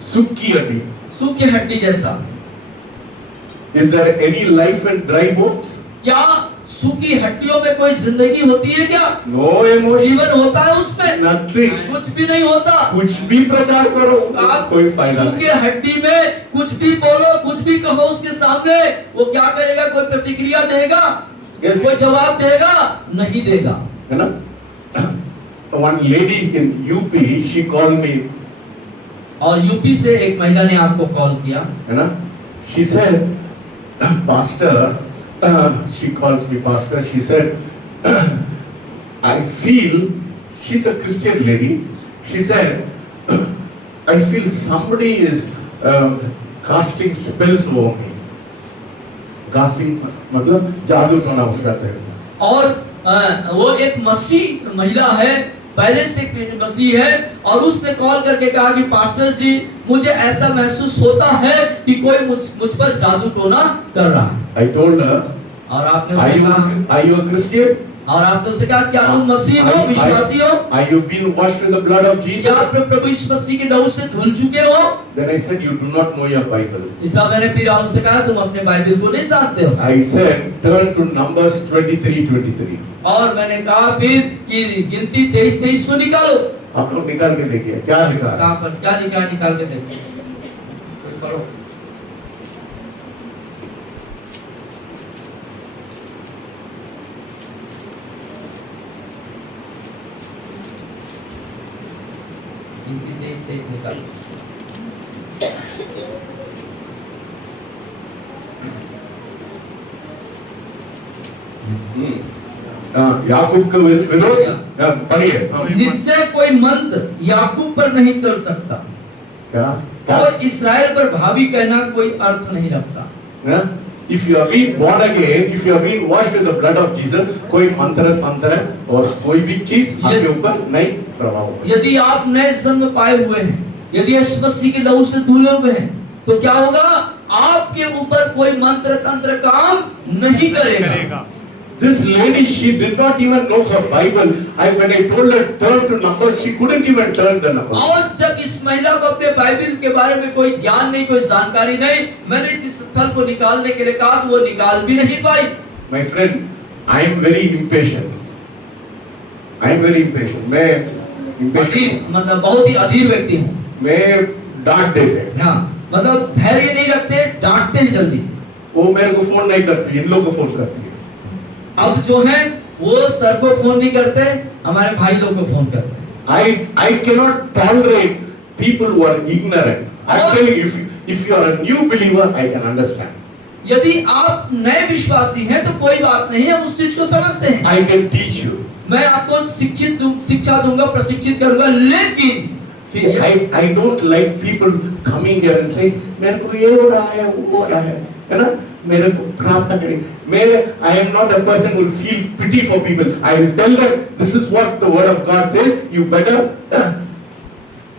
सूखी हड्डी। सूखी हड्डी जैसा। Is there any life in dry bones? क्या सूखी हड्डियों में कोई जिंदगी होती है क्या? No emotion. जीवन होता है उसमें? Nothing. कुछ भी नहीं होता। कुछ भी प्रचार करो, आप कोई फायदा नहीं। सूखे हड्डी में कुछ भी बोलो, कुछ भी कहो उसके सामने, वो क्या करेगा? कोई प्रतिक्रिया देगा? कोई जवाब देगा? नहीं देगा। है ना? One lady in UP, she called me. और यूपी से एक महिला ने आपको कॉल किया, है ना? She said, Pastor, she calls me Pastor. She said, I feel, she's a Christian lady. She said, I feel somebody is casting spells over me. Casting मतलब जादू टोना हो जाता है। और वो एक मसीह महिला है, पहले से मसीह है, और उसने कॉल करके कहा कि पास्टर जी मुझे ऐसा महसूस होता है कि कोई मुझ पर जादू टोना कर रहा है। I told her, और आपने उससे कहा, are you a Christian? और आपने उससे कहा क्या तुम मसीह हो, विश्वासी हो? Are you been washed with the blood of Jesus? क्या प्रभु यीशु मसीह के लहू से धुल चुके हो? Then I said, you do not know your Bible. इसका मैंने फिर उनसे कहा तुम अपने बाइबल को नहीं जानते हो। I said, turn to Numbers 23:23. और मैंने कहा फिर कि गिनती 23:23 को निकालो। आप लोग निकाल के देखिए क्या लिखा है। कहाँ पर क्या लिखा है, निकाल के देखो, कोई पढ़ो। गिनती 23:23 निकालो। याकूब का विरोध पढ़िए। निश्चय कोई मंत्र याकूब पर नहीं चल सकता क्या और इस्राएल पर भावी कहना कोई अर्थ नहीं रखता। If you have been born again, if you have been washed with the blood of Jesus, कोई मंत्र और कोई भी चीज आपके ऊपर नहीं प्रभाव होगा। यदि आप नए जन्म पाए हुए हैं, यदि यीशु मसीह के लहू से धुले हुए हैं, तो क्या होगा? आपके ऊपर कोई मंत्र तंत्र काम नहीं करेगा। This lady, she did not even know her Bible. When I told her turn to Numbers, she couldn't even turn the Numbers. और जब इस महिला को अपने बाइबल के बारे में कोई ज्ञान नहीं, कोई जानकारी नहीं, मैंने इस स्थल को निकालने के लिए कहा तो वो निकाल भी नहीं पाई। My friend, I am very impatient. I am very impatient. मैं impatient, मतलब बहुत ही अधीर व्यक्ति हूँ। मैं डांट देते। हाँ, मतलब धैर्य नहीं रखते, डांटते हैं जल्दी से। वो मेरे को फोन नहीं करती, इन लोगों को फोन करती है। अब जो है वो सर को फोन नहीं करते, हमारे भाई लोग को फोन करते हैं। I cannot tolerate people who are ignorant. I'm telling you, if you are a new believer, I can understand. यदि आप नए विश्वासी हैं तो कोई बात नहीं, हम उस चीज को समझते हैं। I can teach you. मैं आपको शिक्षा दूंगा, प्रशिक्षित करूंगा, लेकिन See, I don't like people coming here and saying, मेरे को ये हो रहा है, वो हो रहा है ना? मेरे को प्रार्थना करें। I am not a person who will feel pity for people. I will tell them, this is what the word of God says. You better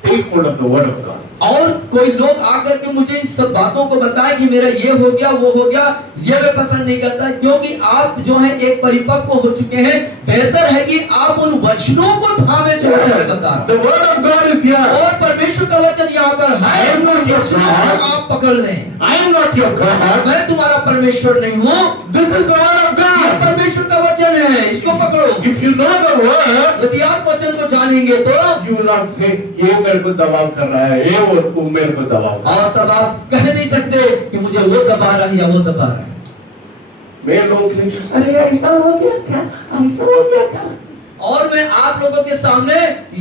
take hold of the word of God. और कोई लोग आकर के मुझे इन सब बातों को बताएं कि मेरा ये हो गया, वो हो गया, ये मैं पसंद नहीं करता, क्योंकि आप जो है एक परिपक्व हो चुके हैं। बेहतर है कि आप उन वचनों को थामे जो मैं बता रहा हूं। The word of God is here. और परमेश्वर का वचन यहाँ पर है। I am not your God. आप पकड़ लें। I am not your God. मैं तुम्हारा परमेश्वर नहीं हूँ। This is the word of ये God. परमेश्वर का वचन है, इसको पकड़ो। If you know the word, यदि आप वचन को जानेंगे तो you will not say, ये मेरे को दबाव कर रहा है, ये वो मेरे को दबाव। और तब आप कह नहीं सकते कि मुझे वो दबा रहा है या वो दबा रहा है। मेरे लोग अरे ऐसा हो गया क्या, ऐसा हो गया क्या? और मैं आप लोगों के सामने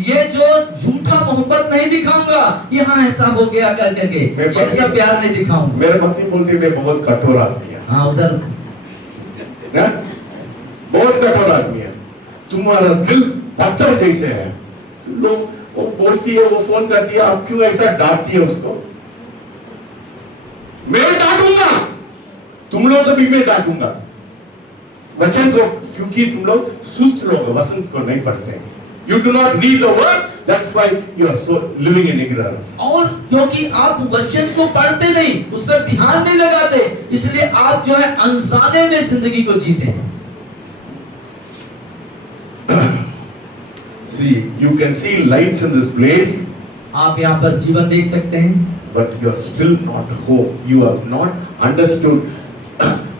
ये जो झूठा मोहब्बत नहीं दिखाऊंगा, यहाँ ऐसा हो गया करके, ऐसा प्यार नहीं दिखाऊंगा। मेरे पत्नी बोलती मैं बहुत कठोर आदमी है। हाँ, उधर बहुत कठोर आदमी है, तुम्हारा दिल पत्थर जैसे है। लोग वो बोलती है, वो फोन करती है, आप क्यों ऐसा डांटती है उसको? मैं डांटूंगा, तुम लोग को भी मैं डांटूंगा। वचन को, क्योंकि तुम लोग सुस्त लोग वचन को नहीं पढ़ते। You do not read the word, that's why you are so living in ignorance. और क्योंकि आप वचन को पढ़ते नहीं, उस पर ध्यान नहीं लगाते, इसलिए आप जो है अनजाने में जिंदगी को जीते हैं। See, you can see lights in this place, आप यहाँ पर जीवन देख सकते हैं, but you are still not home. You have not understood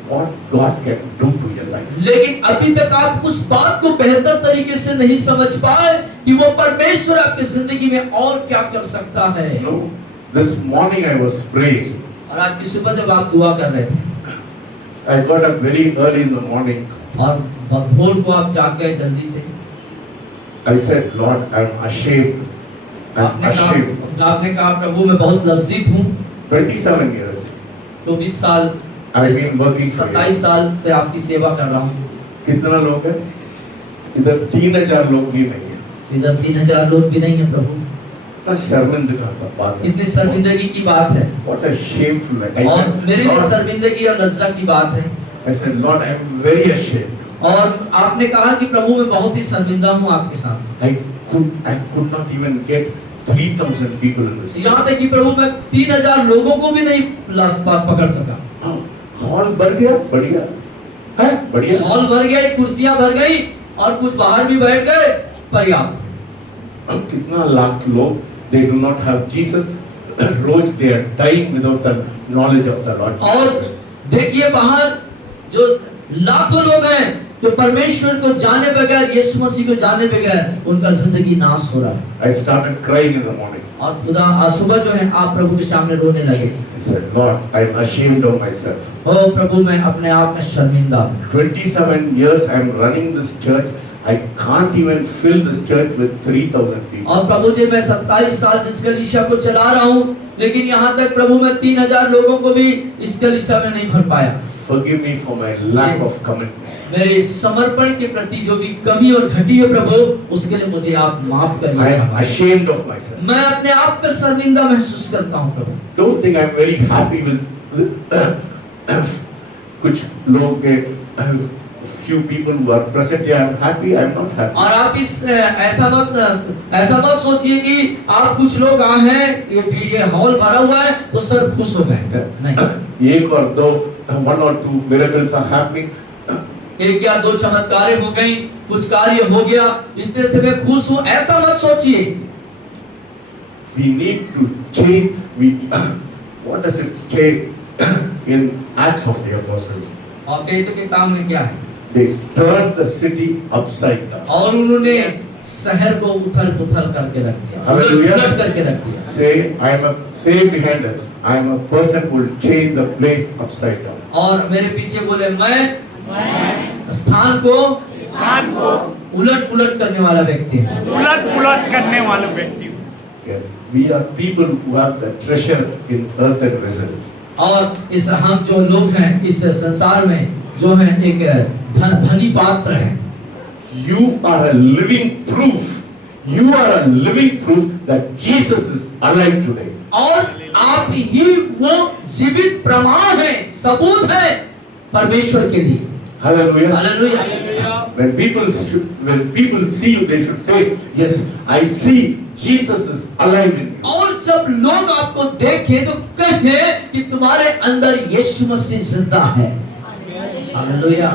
what God can do to your life. लेकिन अभी तक आप उस बात को बेहतर तरीके से नहीं समझ पाए कि वो परमेश्वर आपकी जिंदगी में और क्या कर सकता है। No, this morning I was praying. और आज की सुबह जब आप दुआ कर रहे थे, I got up very early in the morning. और भोर को आप जाग गए जल्दी से, I said, Lord, I am ashamed. I am ashamed. आपने कहा प्रभु मैं बहुत लज्जित हूँ। 27 years 24 साल I've been working for you. 27 साल से आपकी सेवा कर रहा हूँ। कितना लोग हैं? इधर 3000 लोग भी नहीं है। इधर 3000 लोग भी नहीं है प्रभु। इतना शर्मिंदगी का बात है। कितनी शर्मिंदगी की बात है। What a shameful act. I और said, मेरे लिए Lord, शर्मिंदगी और लज्जा की बात है। I said, Lord, I am very ashamed. और आपने कहा कि प्रभु मैं बहुत ही शर्मिंदा हूँ आपके साथ। I could not even get 3000 people in this. यहाँ तक कि प्रभु मैं 3000 लोगों को भी नहीं पकड़ सका। हॉल भर गया, बढ़िया है, बढ़िया। हॉल भर गया, कुर्सियां भर गई और कुछ बाहर भी बैठ गए, पर्याप्त। कितना लाख लोग they do not have Jesus. Rose they are dying without the knowledge of the Lord. और देखिए बाहर जो लाखों लोग हैं जो परमेश्वर को जाने बगैर, यीशु मसीह को जाने बगैर उनका जिंदगी नाश हो रहा है। I started crying in the morning. और खुदा आज सुबह जो है आप प्रभु के सामने रोने लगे। I said, Lord, I am ashamed of myself. ओ प्रभु मैं अपने आप में शर्मिंदा हूँ। 27 years I am running this church. I can't even fill this church with 3000 people. और प्रभु जी मैं 27 साल से इस कलीसिया को चला रहा हूँ, लेकिन यहाँ तक प्रभु मैं 3000 लोगों को भी इस कलीसिया में नहीं भर पाया। Forgive me for my lack of commitment. मेरे समर्पण के प्रति जो भी कमी और घटी है प्रभु, उसके लिए मुझे आप माफ I am करिए। ashamed of myself. मैं अपने आप पे शर्मिंदा महसूस करता हूँ प्रभु। Don't think I am very happy with कुछ लोग के few people who are present here. I am happy. I am not happy. और आप इस ऐसा मत सोचिए कि आप कुछ लोग आए हैं, ये हॉल भरा हुआ है तो सब खुश हो गए, नहीं। एक और दो, 1 or 2 miracles are happening. एक या दो चमत्कारें हो गई, कुछ कार्य हो गया, इतने से मैं खुश हूँ, ऐसा मत सोचिए। We need to change. What does it say in Acts of the Apostles? और पेतरों के काम में क्या है? They turned the city upside down. और उन्होंने शहर को उथल-पुथल करके रख दिया, Hallelujah. उलट करके रख दिया। Say behind it, I am a person who will change the place upside down. और मेरे पीछे बोले मैं स्थान को उलट-पुलट करने वाला व्यक्ति है। उलट-पुलट करने वाला व्यक्ति। Yes, we are people who have the treasure in earthen vessel. और इस हम जो लोग हैं इस संसार में जो है एक धनी पात्र है। You are a living proof. You are a living proof that Jesus is alive today. और आप ही वो जीवित प्रमाण है, सबूत है परमेश्वर के लिए। Hallelujah. Hallelujah. When people see you, they should say, yes, I see Jesus is alive in you. और जब लोग आपको देखें तो कहें कि तुम्हारे अंदर यीशु मसीह जिंदा है। हालेलुया।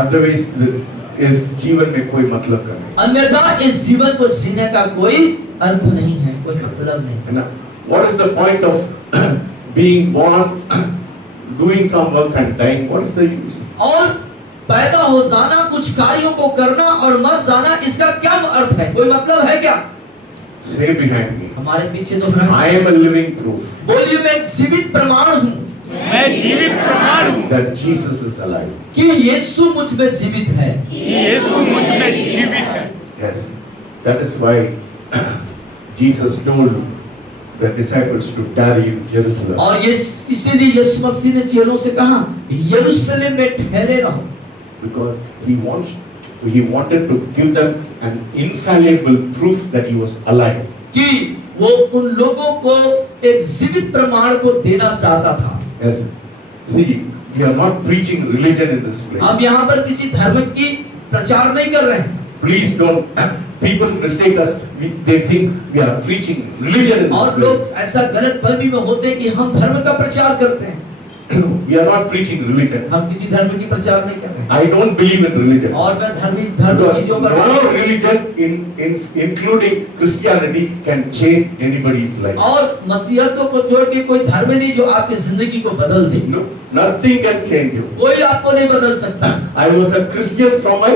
Otherwise, इस जीवन में कोई मतलब नहीं। अन्यथा इस जीवन को जीने का कोई अर्थ नहीं है, कोई मतलब नहीं। है ना? What is the point of being born, doing some work and dying? What is the use? और पैदा हो जाना, कुछ कार्यों को करना और मर जाना, इसका क्या अर्थ है? कोई मतलब है क्या? Say behind me. हमारे पीछे दोहराएं। I am a living proof बोलिए मैं जीवित प्रमाण हूँ मैं जीवित प्रमाण हूँ that Jesus is alive. कि यीशु मुझ में जीवित है। यीशु मुझ में जीवित है। Yes, that is why Jesus told the disciples to tarry in Jerusalem. और ये इसीलिए यीशु मसीह ने चेलों से कहा यरूशलेम में ठहरे रहो। Because he wanted to give them an infallible proof that he was alive. कि वो उन लोगों को एक जीवित प्रमाण को देना चाहता था। Yes. See, we are not preaching religion in this place. हम यहाँ पर किसी धर्म की प्रचार नहीं कर रहे हैं। Please don't. People mistake us. They think we are preaching religion in this और place. लोग ऐसा गलत फहमी में होते हैं कि हम धर्म का प्रचार करते हैं। We are not preaching religion. हम किसी धर्म की प्रचार नहीं कर रहे हैं। I don't believe in religion. और मैं धर्म Because चीजों पर no religion, including Christianity, can change anybody's life. और मसीहतों को छोड़ के कोई धर्म नहीं जो आपकी जिंदगी को बदल दे। No, nothing can change you. कोई आपको नहीं बदल सकता। I was a Christian from my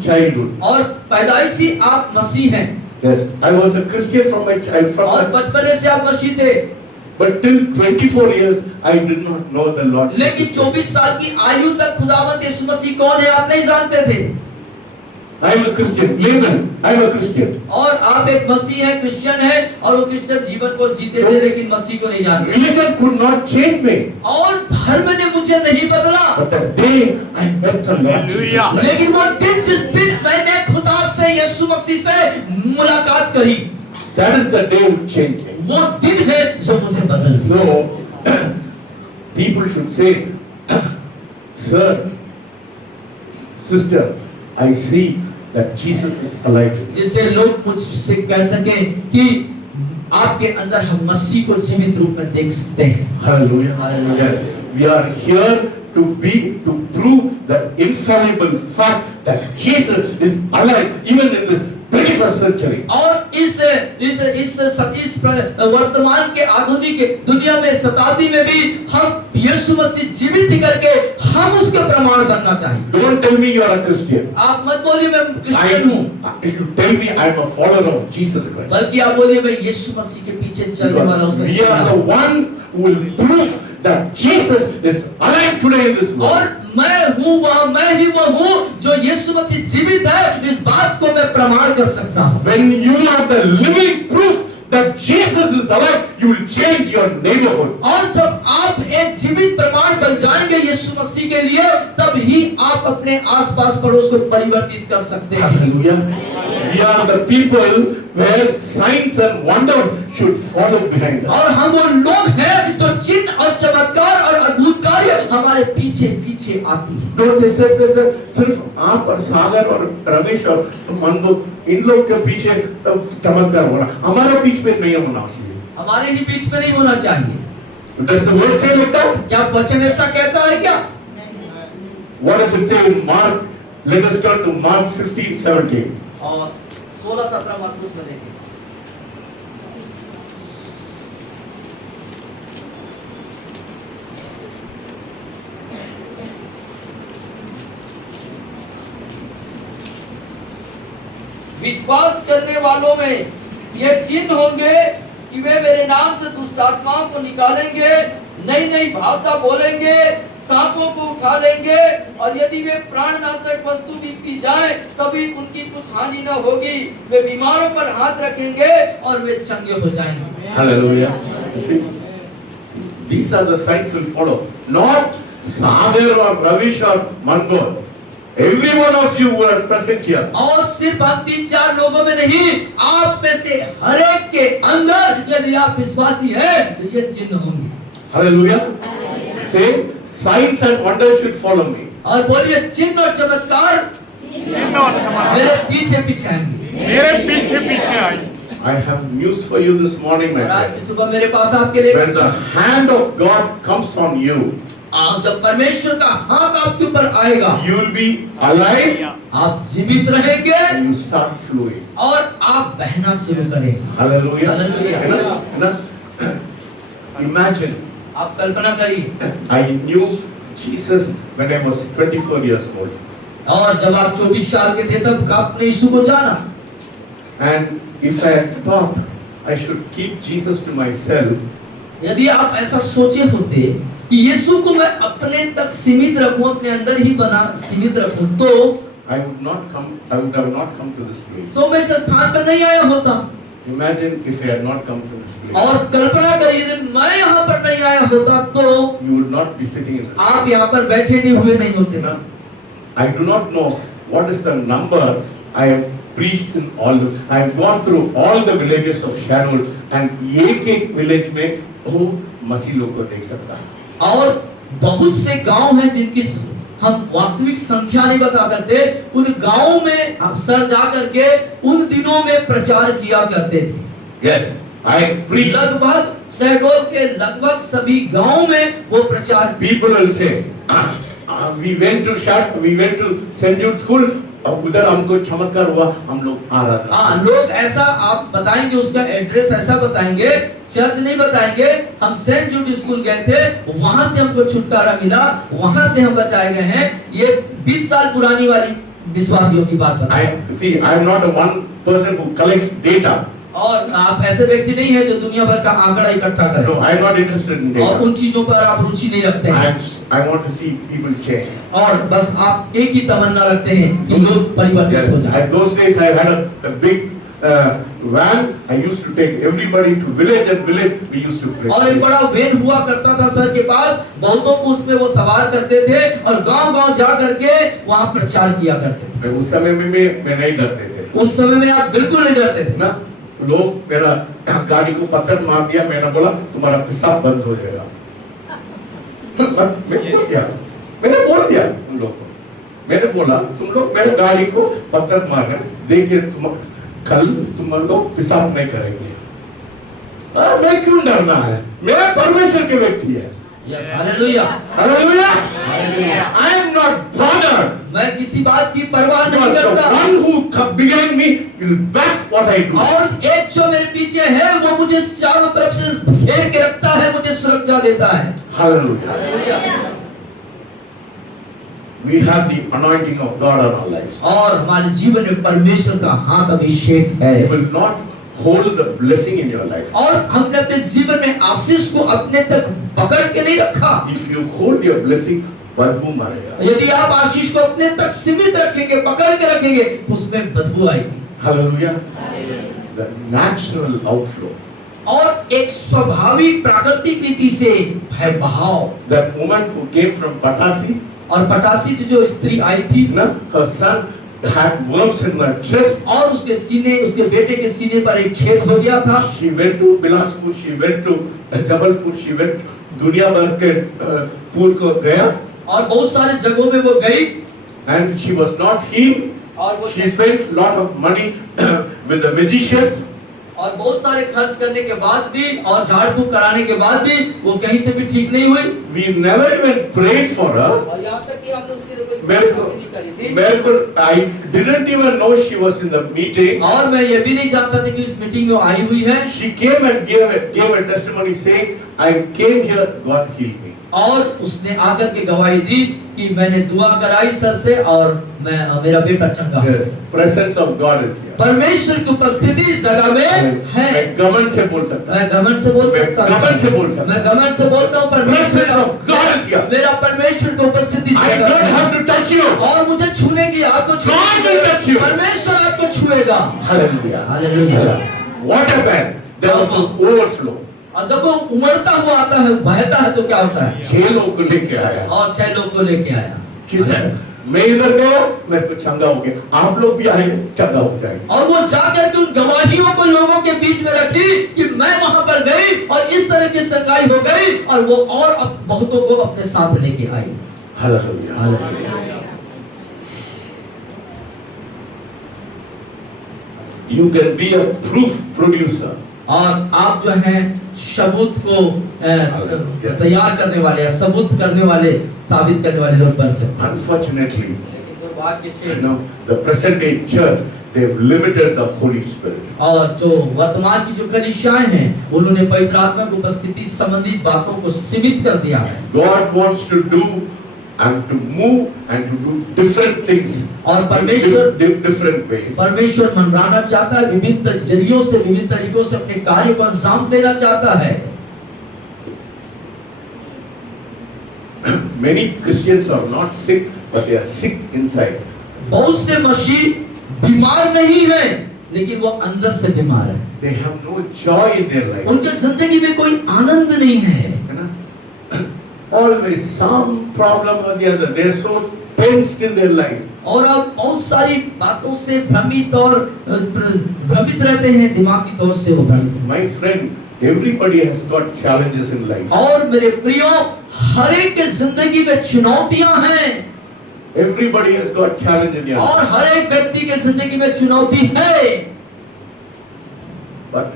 childhood. और पैदाइशी आप मसीह हैं। Yes, I was a Christian from my child. और बचपन से आप मसीह थे। But till 24 years, I did not know the Lord. लेकिन 24 साल की आयु तक खुदावंद यीशु मसीह कौन है आप नहीं जानते थे। I am a Christian. Layman, I am a Christian. और आप एक मसीह हैं, क्रिश्चियन हैं और वो क्रिश्चियन जीवन को जीते थे लेकिन मसीह को नहीं जानते। Religion could not change me. और धर्म ने मुझे नहीं बदला। But the day I met the Lord Jesus Hallelujah. Christ, लेकिन वो दिन जिस दिन मैंने खुदा से यीशु मसीह से मुलाकात करी, that is the day which changed me. वो दिन है जो मुझे बदल दिया। So, people should say, Sir, sister, I see that Jesus is alive. जिससे लोग मुझसे कह सकें कि आपके अंदर हम मसीह को जीवित रूप में देख सकते हैं। Hallelujah. Hallelujah. Yes, we are here to prove the infallible fact that Jesus is alive even in this 21st century. और इस वर्तमान के आधुनिक दुनिया में शताब्दी में भी हम यीशु मसीह जीवित ही करके हम उसके प्रमाण बनना चाहिए। Don't tell me you are a Christian. आप मत बोलिए मैं क्रिश्चियन हूँ, You tell me I am a follower of Jesus Christ. बल्कि आप बोलिए मैं यीशु मसीह के पीछे चलने वाला हूँ। We are the one who will prove that Jesus is alive today in this world. और मैं ही वो हूँ जो यीशु मसीह जीवित है, इस बात को मैं प्रमाण कर सकता हूँ। When you are the living proof that Jesus is alive, you will change your neighborhood. और जब आप एक जीवित प्रमाण बन जाएंगे यीशु मसीह के लिए, तब ही आप अपने आसपास पड़ोस को परिवर्तित कर सकते हैं। Hallelujah. We are the people where signs and wonders should follow behind us. और हम वो लोग हैं जो चिन्ह और चमत्कार और अद्भुत कार्य हमारे पीछे पीछे आती है। Don't say, सिर्फ आप और सागर और रमेश और मनदो इन लोग के पीछे चमत्कार होना, हमारे बीच में नहीं होना चाहिए। हमारे ही बीच में नहीं होना चाहिए। Does the word say like that? क्या वचन ऐसा कहता है क्या? What does it say in Mark? Let us turn to Mark 16:17. और 16-17 मरकुस में देखिए। विश्वास करने वालों में ये चिन्ह होंगे कि वे मेरे नाम से दुष्ट आत्माओं को निकालेंगे, नई नई भाषा बोलेंगे, सांपों को उठा लेंगे और यदि वे प्राणनाशक वस्तु भी पी जाएं तभी उनकी कुछ हानि न होगी। वे बीमारों पर हाथ रखेंगे और वे चंगे हो जाएंगे। Hallelujah. You see, these are the signs will follow. Not Sagar or Ravish or Mango. Every one of you who are present here. और सिर्फ हम 3-4 लोगों में नहीं, आप में से हर एक के अंदर यदि आप विश्वासी हैं तो ये चिन्ह होंगे। Hallelujah. Say, signs and wonders should follow me. और बोलिए चिन्ह और चमत्कार चिन्ह और चमत्कार मेरे पीछे पीछे आएंगे। मेरे पीछे पीछे आई। I have news for you this morning, my और आज friend. की सुबह मेरे पास आपके लिए When the hand of God comes on you, आप जब परमेश्वर का हाथ आपके ऊपर आएगा, you will be alive आप जीवित रहेंगे and you start flowing. और आप बहना शुरू करेंगे। Hallelujah. Hallelujah. You know, imagine, आप कल्पना करिए, I knew Jesus when I was 24 years old. और जब आप 24 साल के थे तब आपने यीशु को जाना। And if I had thought I should keep Jesus to myself, यदि आप ऐसा सोचे होते कि यीशु को मैं अपने तक सीमित रखूं, अपने अंदर ही बना सीमित रखूं, तो I would have not come to this place. तो मैं इस स्थान पर नहीं आया होता। Imagine if I had not come to this place. और कल्पना करिए यदि मैं यहाँ पर नहीं आया होता तो You would not be sitting in this आप यहाँ पर बैठे नहीं हुए नहीं होते। place. I do not know what is the number I have preached in all. I have gone through all the villages of Sharul, and एक village में वो मसीह लोग को देख सकता है। और बहुत से गांव हैं जिनकी हम वास्तविक संख्या नहीं बता सकते। उन गांवों में हम सर जा करके उन दिनों में प्रचार किया करते थे। Yes, I preached. लगभग शहडोल के लगभग सभी गांवों में वो प्रचार। People will say, we went to St. Jude School. और उधर हमको चमत्कार हुआ, हम लोग आराधना। हाँ, लोग ऐसा आप बताएंगे, उसका एड्रेस ऐसा बताएंगे, चर्च नहीं बताएंगे। हम सेंट जूड स्कूल गए थे, वहां से हमको छुटकारा मिला, वहां से हम बचाए गए हैं। ये 20 साल पुरानी वाली विश्वासियों की बात बताएं। I am not one person who collects data. और आप ऐसे व्यक्ति नहीं है जो दुनिया भर का आंकड़ा इकट्ठा करे। No, I am not interested in और data. उन चीजों पर आप रुचि नहीं रखते हैं। I want to see people change. और बस आप एक ही तमन्ना रखते हैं कि लोग परिवर्तित हो जाएं। At those days, I had a big van. I used to take everybody to village and village. We used to pray. और एक बड़ा वेन हुआ करता था सर के पास, बहुतों को उसमें वो सवार करते थे और गांव-गांव जा करके वहां प्रचार किया करते थे। उस समय में मैं नहीं डरते थे। उस समय में आप बिल्कुल नहीं डरते थे ना, लोग मेरा गाड़ी को पत्थर मार दिया, मैंने बोला तुम्हारा पेशाब बंद हो जाएगा। मैंने बोल दिया उन लोगों को, मैंने बोला तुम लोग मेरे गाड़ी को पत्थर मारना, देखिए कल तुम लोग पेशाब नहीं करेंगे। मैं क्यों डरना है? मैं परमेश्वर के व्यक्ति है। Yes, hallelujah, hallelujah, hallelujah. I am not bothered. मैं किसी बात की परवाह नहीं The करता। one who began me will back what I do. और एक जो मेरे पीछे है वो मुझे चारों तरफ से घेर के रखता है, मुझे सुरक्षा देता है। Hallelujah. Hallelujah. We have the anointing of God on our lives. और हमारे जीवन में परमेश्वर का हाथ अभिषेक है। You will not hold the blessing in your life. और हमने अपने जीवन में आशीष को अपने तक पकड़ के नहीं रखा। If you hold your blessing, बदबू मारेगा। यदि आप आशीष को अपने तक सीमित रखेंगे, पकड़ के रखेंगे, तो उसमें बदबू आएगी। Hallelujah. The natural outflow. और एक स्वाभाविक प्राकृतिक रीति से है बहाव। That woman who came from Patasi, और पटासी से जो स्त्री आई थी ना, her son had worms in her chest. और उसके सीने, उसके बेटे के सीने पर एक छेद हो गया था। She went to Bilaspur, she went to Jabalpur, she went दुनिया भर के पूर को गया। और बहुत सारे जगहों में वो गई And she was not healed. और वो She spent lot of money with the magicians. और बहुत सारे खर्च करने के बाद भी और झाड़ फूक कराने के बाद भी वो कहीं से भी ठीक नहीं हुई। We never even prayed for her. और यहाँ तक कि हमने उसके लिए कोई प्रार्थना भी नहीं करी थी। I didn't even know she was in the meeting. और मैं ये भी नहीं जानता था कि इस मीटिंग में आई हुई है। She came and gave a testimony saying, I came here, God healed me. और उसने आकर के गवाही दी कि मैंने दुआ कराई सर से और मेरा बेटा चंगा हो The presence of God is here. परमेश्वर की उपस्थिति इस जगह में है। मैं घमंड से बोल सकता हूँ। मैं घमंड से बोल सकता हूँ। घमंड से बोल सकता हूँ। मैं घमंड से बोलता हूँ Presence of God is here. मेरा परमेश्वर की उपस्थिति इस I जगह don't में have to touch you. और मुझे छूने की आपको God will touch you. परमेश्वर आपको छुएगा। Hallelujah. Hallelujah. What happened? There was an overflow. और जब वो उमड़ता हुआ आता है, बहता है, तो क्या होता है? 6 लोग को लेके आया। और 6 लोग को लेके आया। She said, मैं इधर गया, मैं तो चंगा हो गया, आप लोग भी आएंगे, चंगा हो जाएंगे। और वो जाकर के उन गवाहियों को लोगों के बीच में रखी कि मैं वहां पर गई और इस तरह की सगाई हो गई और वो और अब बहुतों को अपने साथ लेके आई। Hallelujah, hallelujah. You can be a proof producer. और आप जो हैं सबूत को तैयार करने वाले या सबूत करने वाले, साबित करने वाले लोग बन सकते हैं। Unfortunately, लेकिन दुर्भाग्य से you know, the present day church, they've limited the Holy Spirit. और जो वर्तमान की जो कलीसियाएं हैं उन्होंने पवित्र आत्मा की उपस्थिति संबंधी बातों को सीमित कर दिया है। God wants to do and to move and to do different things और परमेश्वर different ways. परमेश्वर मनवाना चाहता है, विभिन्न जरियों से, विभिन्न तरीकों से अपने कार्य को अंजाम देना चाहता है। Many Christians are not sick, but they are sick inside. बहुत से मसीह बीमार नहीं हैं, लेकिन वो अंदर से बीमार है। They have no joy in their life. उनके जिंदगी में कोई आनंद नहीं है। है ना? always some problem or the other. They are so tensed in their life. और अब बहुत सारी बातों से भ्रमित और भ्रमित रहते हैं, दिमागी तौर से वो भ्रमित हैं। My friend, everybody has got challenges in life. और मेरे प्रियो, हर एक के जिंदगी में चुनौतियां हैं। Everybody has got challenge in your और life. हर एक व्यक्ति के जिंदगी में चुनौती है। But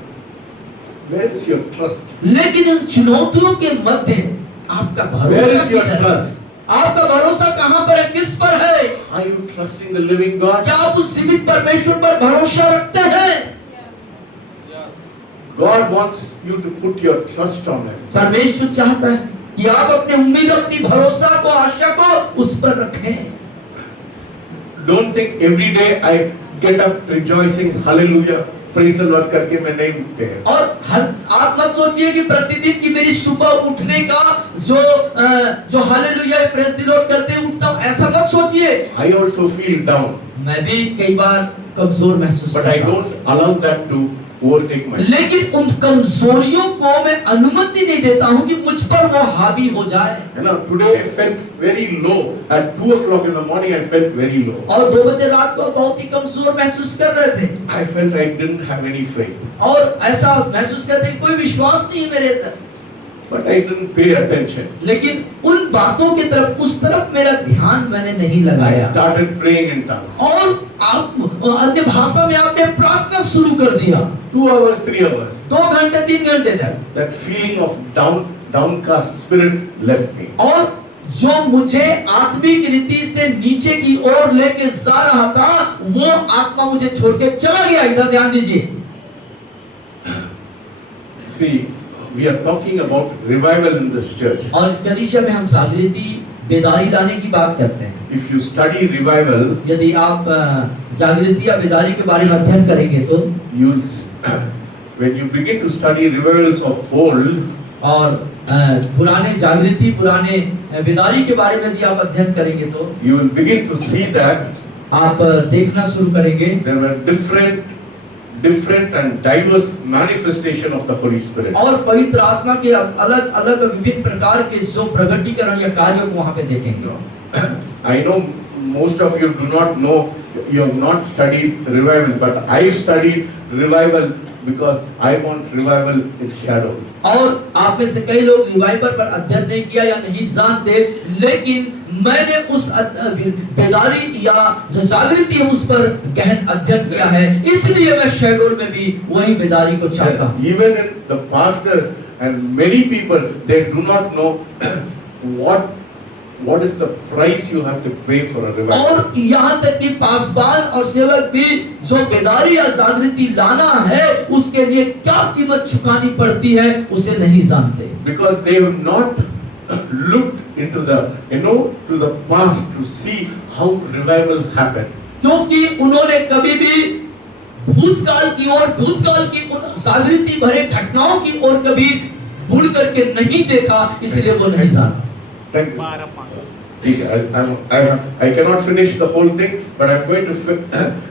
where is your trust? लेकिन उन चुनौतियों के मध्य आपका Where भरोसा is your किधर है? trust? आपका भरोसा कहाँ पर है, किस पर है? Are you trusting the living God? क्या आप उस जीवित परमेश्वर पर भरोसा रखते हैं? God wants you to put your trust on Him. परमेश्वर चाहता है कि आप अपनी उम्मीद, अपनी भरोसा को, आशा को उस पर रखें। Don't think every day I get up rejoicing, hallelujah, praise the Lord करके मैं नहीं उठते हैं. और आप मत सोचिए कि प्रतिदिन की मेरी सुबह उठने का जो हालेलुया प्रेज द लॉर्ड करते उठता हूँ, ऐसा मत सोचिए। I also feel down, मैं भी कई बार कमजोर महसूस but I करता हूँ, don't allow that to overtake my life. लेकिन उन कमजोरियों को मैं अनुमति नहीं देता हूँ कि मुझ पर वो हावी हो जाए। You know, today I felt very low. At 2 o'clock in the morning, I felt very low. और 2 बजे रात को बहुत ही कमजोर महसूस कर रहे थे, I felt I didn't have any faith, और ऐसा महसूस करते कोई विश्वास नहीं है मेरे अंदर। but I didn't pay attention. लेकिन उन बातों की तरफ, उस तरफ मेरा ध्यान मैंने नहीं I लगाया, started praying in tongues. और आप अन्य भाषा में आपने प्रार्थना शुरू कर दिया। 2 hours, 3 hours. 2 घंटे 3 घंटे तक, That feeling of downcast spirit left me. और जो मुझे आत्मिक रीति से नीचे की ओर लेके जा रहा था, वो आत्मा मुझे छोड़ के चला गया। इधर ध्यान दीजिए। See, we are talking about revival in this church. और इस कलीसिया में हम जागृति, बेदारी लाने की बात करते हैं। If you study revival, यदि आप जागृति या बेदारी के बारे में अध्ययन करेंगे तो, when you begin to study revivals of old, और पुराने जागृति, पुराने बेदारी के बारे में यदि आप अध्ययन करेंगे तो you will begin to see that आप देखना शुरू करेंगे there were different and diverse manifestation of the Holy Spirit. और पवित्र आत्मा के अलग अलग विभिन्न प्रकार के जो प्रगटीकरण या कार्यों को वहां पे देखेंगे। I know most of you do not know, you have not studied revival, but I studied revival because I want revival in shadow. और आप में से कई लोग रिवाइवल पर अध्ययन नहीं किया या नहीं जानते, लेकिन मैंने उस बेदारी या जो जागृति है उस पर गहन अध्ययन किया है, इसलिए मैं शेडोल में भी वही बेदारी को चाहता हूँ। Even in the pastors and many people, they do not know what is the price you have to pay for a revival. और यहाँ तक कि पासवान और सेवक भी जो बेदारी या जागृति लाना है, उसके लिए क्या कीमत चुकानी पड़ती है, उसे नहीं जानते। Because they have not looked into to the past to see how revival happened. क्योंकि उन्होंने कभी भी भूतकाल की ओर, भूतकाल की उन जागृति भरे घटनाओं की ओर कभी भूल करके नहीं देखा, इसलिए वो नहीं जाना। Thank you. I cannot finish the whole thing, but I'm going to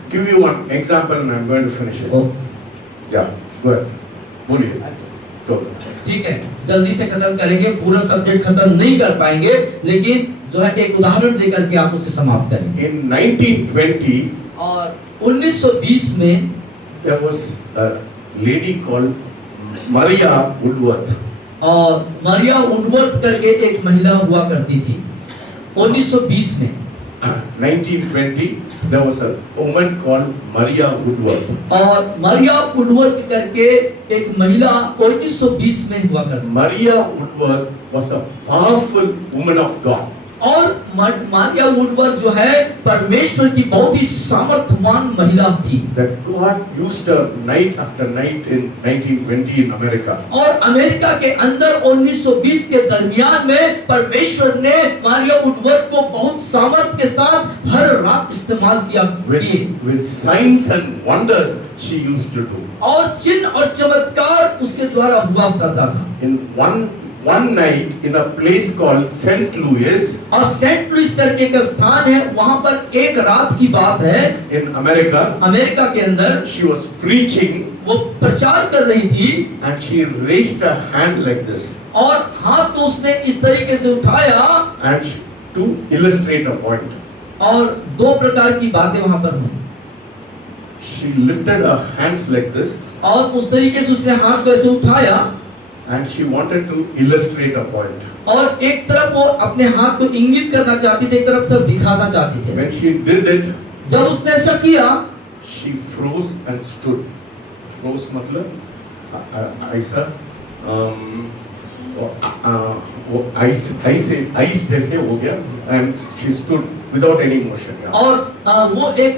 give you one example and I'm going to finish it. Yeah, go ahead. बोलिए. Go. ठीक है, जल्दी से खत्म करेंगे, पूरा सब्जेक्ट खत्म नहीं कर पाएंगे, लेकिन जो है एक उदाहरण देकर के आप उसे समाप्त करेंगे। In 1920, और 1920 में there was a lady called Maria Woodworth. और मारिया वुडवर्थ करके एक महिला हुआ करती थी 1920 में। 1920, there was a woman called Maria Woodworth. और मारिया वुडवर्थ करके एक महिला 1920 में हुआ करती। Maria Woodworth was a powerful woman of God. और मारिया वुडवर्थ जो है परमेश्वर की बहुत ही सामर्थ्यवान महिला थी। That God used her night after night in 1920 in America. और अमेरिका के अंदर 1920 के दरमियान में परमेश्वर ने मारिया वुडवर्थ को बहुत सामर्थ्य के साथ हर रात इस्तेमाल किया। With signs and wonders she used to do. और चिन्ह और चमत्कार उसके द्वारा हुआ करता था। In one night in a place called St. Louis. और सेंट लुइस करके एक स्थान है, वहां पर एक रात की बात है। In America. अमेरिका के अंदर she was preaching. वो प्रचार कर रही थी। And she raised her hand like this. और हाथ तो उसने इस तरीके से उठाया and to illustrate a point. और दो प्रकार की बातें वहां पर हुई। She lifted her hands like this और उस तरीके से उसने हाथ को ऐसे उठाया and she wanted to illustrate a point. और एक तरफ वो अपने हाथ को इंगित करना चाहती थी, एक तरफ सब दिखाना चाहती थी। When she did it, जब उसने ऐसा किया she froze and stood. Froze मतलब ऐसा वो ice जैसे हो गया and she stood without any motion. और वो एक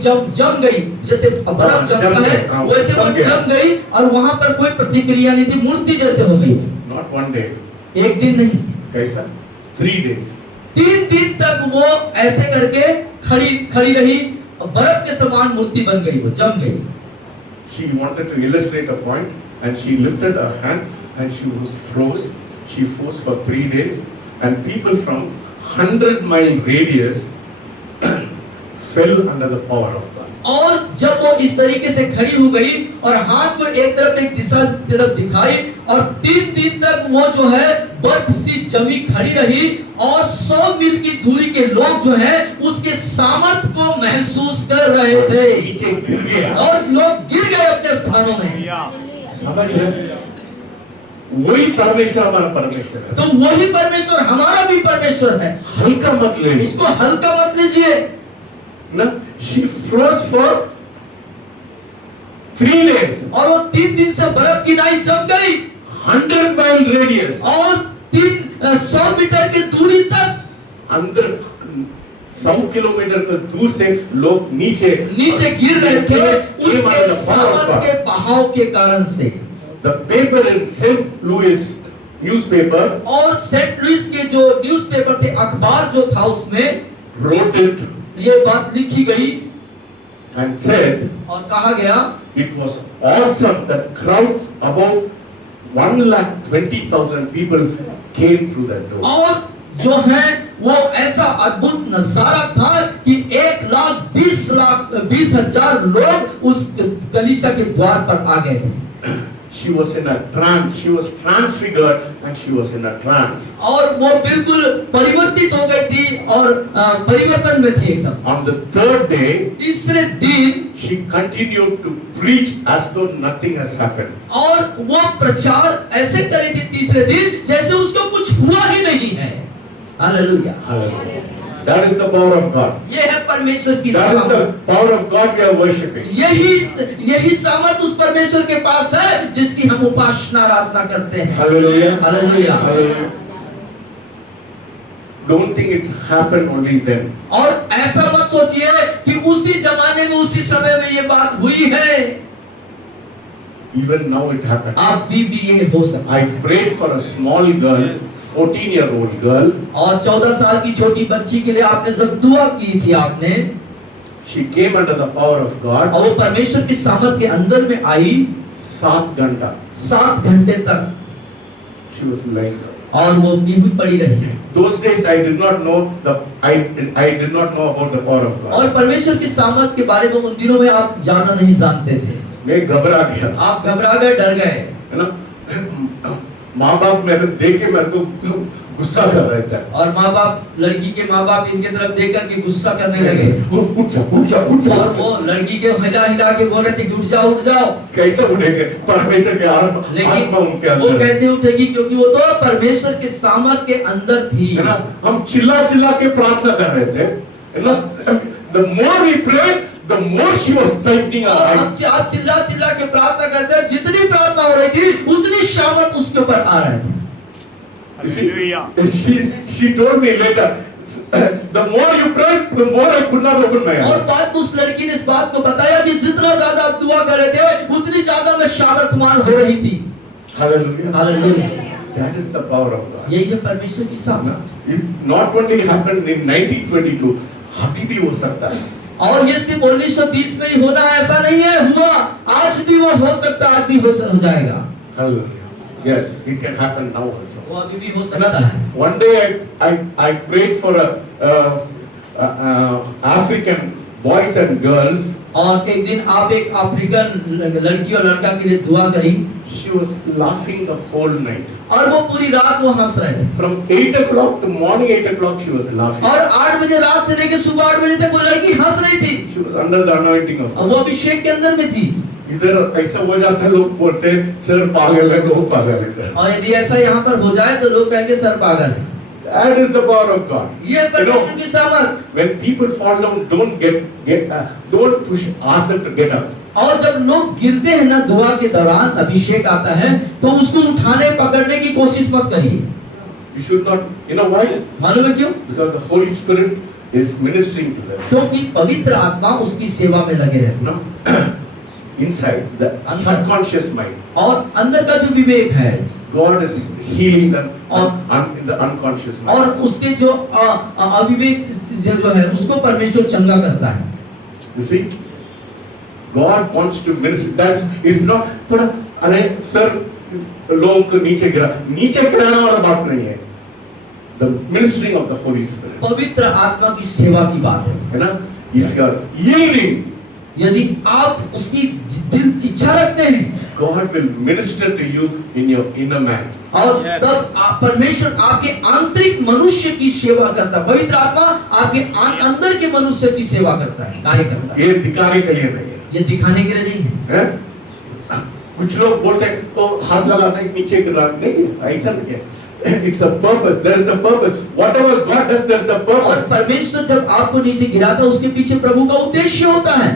जम गई, जैसे बर्फ जमता है वैसे वो जम गई और वहां पर कोई प्रतिक्रिया नहीं थी, मूर्ति जैसे हो गई। Not one day. एक दिन नहीं, कैसा? 3 days. 3 दिन तक वो ऐसे करके खड़ी रही, बर्फ के समान मूर्ति बन गई, वो जम गई। She wanted to illustrate a point and she lifted her hand and she was froze. She froze for 3 days and people from 100-mile radius fell under the power of God. और जब वो इस तरीके से खड़ी हो गई और हाथ को एक तरफ एक दिशा तरफ दिखाई और 3 दिन तक वो जो है बर्फ सी जमी खड़ी रही और 100 मील की दूरी के लोग जो है उसके सामर्थ को महसूस कर रहे थे नीचे गिर गया और लोग गिर गए अपने स्थानों में। समझ रहे? वही परमेश्वर हमारा परमेश्वर है। तो वही परमेश्वर हमारा भी परमेश्वर है, हल्का मत ले, इसको हल्का मत लीजिए ना। She froze for 3 days और वो 3 दिन से बर्फ की नाई जम गई 100-mile radius और 100 मीटर की दूरी तक अंदर 100 किलोमीटर पर दूर से लोग नीचे गिर रहे थे उसके सामर्थ के बहाव के कारण से। The paper in St. Louis newspaper और सेंट लुइस के जो न्यूज़पेपर थे, अखबार जो था उसमें wrote it ये बात लिखी गई and said और कहा गया it was awesome that crowds about 1,20,000 people came through that door. और जो है वो ऐसा अद्भुत नजारा था कि 1,20,000 लोग उस कलीसिया के द्वार पर आ गए थे। She was in a trance. She was transfigured and she was in a trance. और वो बिल्कुल परिवर्तित हो गई थी और परिवर्तन में थी एकदम। On the 3rd day, तीसरे दिन she continued to preach as though nothing has happened. और वो प्रचार ऐसे करी थी तीसरे दिन जैसे उसको कुछ हुआ ही नहीं है। Hallelujah. Hallelujah. That is the power of God. ये है परमेश्वर की That is सामर्थ। the power of God we are worshiping. यही सामर्थ उस परमेश्वर के पास है जिसकी हम उपासना आराधना करते हैं। Hallelujah. Hallelujah. Hallelujah. Don't think it happened only then. और ऐसा मत सोचिए कि उसी जमाने में उसी समय में ये बात हुई है। Even now it happened. आप भी ये हो सकता है। I prayed for a small girl, 14-year-old girl. और 14 साल की छोटी बच्ची के लिए आपने जब दुआ की थी आपने, She came under the power of God. और वो परमेश्वर की सामर्थ के अंदर में आई 7 घंटा 7 घंटे तक she was lying down. और वो बीवी पड़ी रही। Those days I did not know about the power of God. और परमेश्वर की सामर्थ के बारे में उन दिनों में आप ज्यादा नहीं जानते थे। मैं घबरा गया। आप घबरा गए, डर गए, है ना। माँ बाप मेरे देख के मेरे को गुस्सा कर रहे थे और माँ बाप लड़की के माँ बाप इनके तरफ देख करके गुस्सा करने लगे उठ जा और वो लड़की के हिला के बोल रहे थे कि उठ जाओ। कैसे उठेंगे? परमेश्वर के आत्मा उनके लेकिन वो अंदर कैसे उठेगी क्योंकि वो तो परमेश्वर के सामर्थ के अंदर थी। है ना। हम चिल्ला के प्रार्थना कर रहे थे, है ना। The more we prayed, the more she was tightening her eyes. आप चिल्ला के प्रार्थना करते हैं, जितनी प्रार्थना हो रही थी उतनी सामर्थ उसके ऊपर आ रहे थे। She told me later, the more you prayed, the more I could not open my और eyes. बात उस लड़की ने इस बात को बताया कि जितना ज्यादा आप दुआ कर रहे थे उतनी ज्यादा मैं सामर्थ्यवान हो रही थी। Hallelujah. Hallelujah. That is the power of God. यही है परमेश्वर की सामर्थ। It not only happened in 1922, अभी भी हो सकता है। और ये सिर्फ 1920 में ही होना है ऐसा नहीं है, हुआ, आज भी वो हो सकता है, आज भी हो जाएगा। Hallelujah. Yes, it can happen now also. वो अभी भी हो सकता है। One day I prayed for a African boys and girls. और एक दिन आप एक अफ्रीकन लड़की और लड़का के लिए दुआ करी She was laughing the whole night. और वो पूरी रात वो हंस रहे थे From 8 o'clock to morning 8 o'clock, she was laughing. और 8 बजे रात से लेकर सुबह 8 बजे तक वो लड़की हंस रही थी She was under the anointing of और वो अभिषेक के अंदर में थी। इधर ऐसा हो जाता है, लोग बोलते हैं सर पागल है, लोग पागल है। और यदि ऐसा यहाँ पर हो जाए तो लोग कहेंगे सर पागल है। That is the power of God. ये परमेश्वर की सामर्थ। When people fall down, don't push, ask them to get up. और जब लोग गिरते हैं ना दुआ के दौरान अभिषेक आता है तो उसको उठाने पकड़ने की कोशिश मत करिए। You should not, you know why? मालूम है क्यों? Because the Holy Spirit is ministering to them. क्योंकि पवित्र आत्मा उसकी सेवा में लगे रहते No, inside the subconscious mind, और अंदर का जो विवेक है God is healing them और in the unconscious mind. और उसके जो अविवेक जो है उसको परमेश्वर चंगा करता है। You see, God wants to minister. It's not थोड़ा अरे सर लोगों को नीचे गिराना वाला बात नहीं है। The ministering of the Holy Spirit. पवित्र आत्मा की सेवा की बात है ना? If you are yielding, यदि आप उसकी दिल इच्छा रखते हैं God will minister to you in your inner man. और Yes. तब परमेश्वर आपके आंतरिक मनुष्य की सेवा करता है। पवित्र आत्मा आपके अंदर के मनुष्य की सेवा करता है, कार्य करता है। ये दिखाने के लिए नहीं है। ये दिखाने के लिए नहीं है। हैं? कुछ लोग बोलते हैं तो हाथ लगाना नीचे गिरा नहीं, ऐसा नहीं है। It's a purpose. There is a purpose. Whatever God does, there is a और purpose. परमेश्वर जब आपको नीचे गिराता है उसके पीछे प्रभु का उद्देश्य होता है,